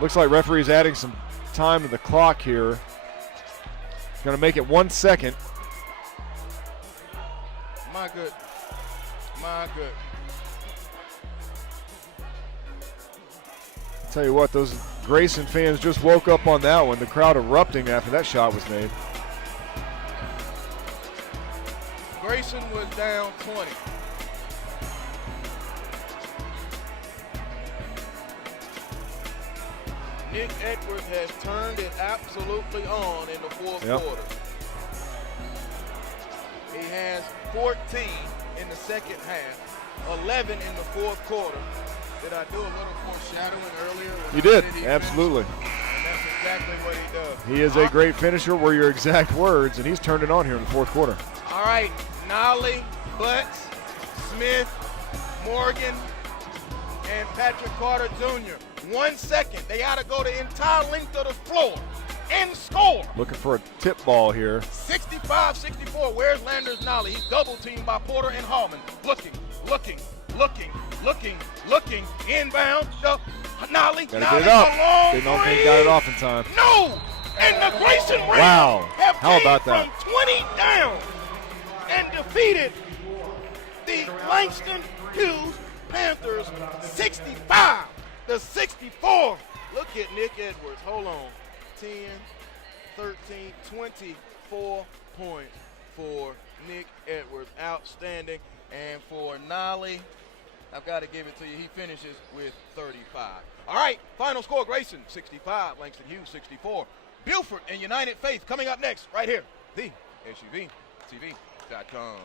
Looks like referee's adding some time to the clock here. Going to make it 1 second. My good. Tell you what, those Grayson fans just woke up on that one. The crowd erupting after that shot was made. Grayson was down 20. Nick Edwards has turned it absolutely on in the fourth quarter. He has 14 in the second half, 11 in the fourth quarter. Did I do a little foreshadowing earlier? You did, absolutely. And that's exactly what he does. He is a great finisher, were your exact words, and he's turned it on here in the fourth quarter. All right, Nolly, Butts, Smith, Morgan, and Patrick Carter Jr. 1 second. They got to go the entire length of the floor and score. Looking for a tip ball here. 65-64. Where's Landers Nolly? He's double teamed by Porter and Hallman. Looking. Inbound. Nolly. Gotta get it up. Didn't know if he got it off in time. No! And the Grayson Rams Wow. have How about that? from 20 down and defeated the Langston Hughes Panthers 65-64. Look at Nick Edwards. Hold on. 10, 13, 24 points for Nick Edwards. Outstanding. And for Nolly, I've got to give it to you. He finishes with 35. All right, final score, Grayson 65, Langston Hughes 64. Buford and United Faith coming up next right here, the SUVTV.com.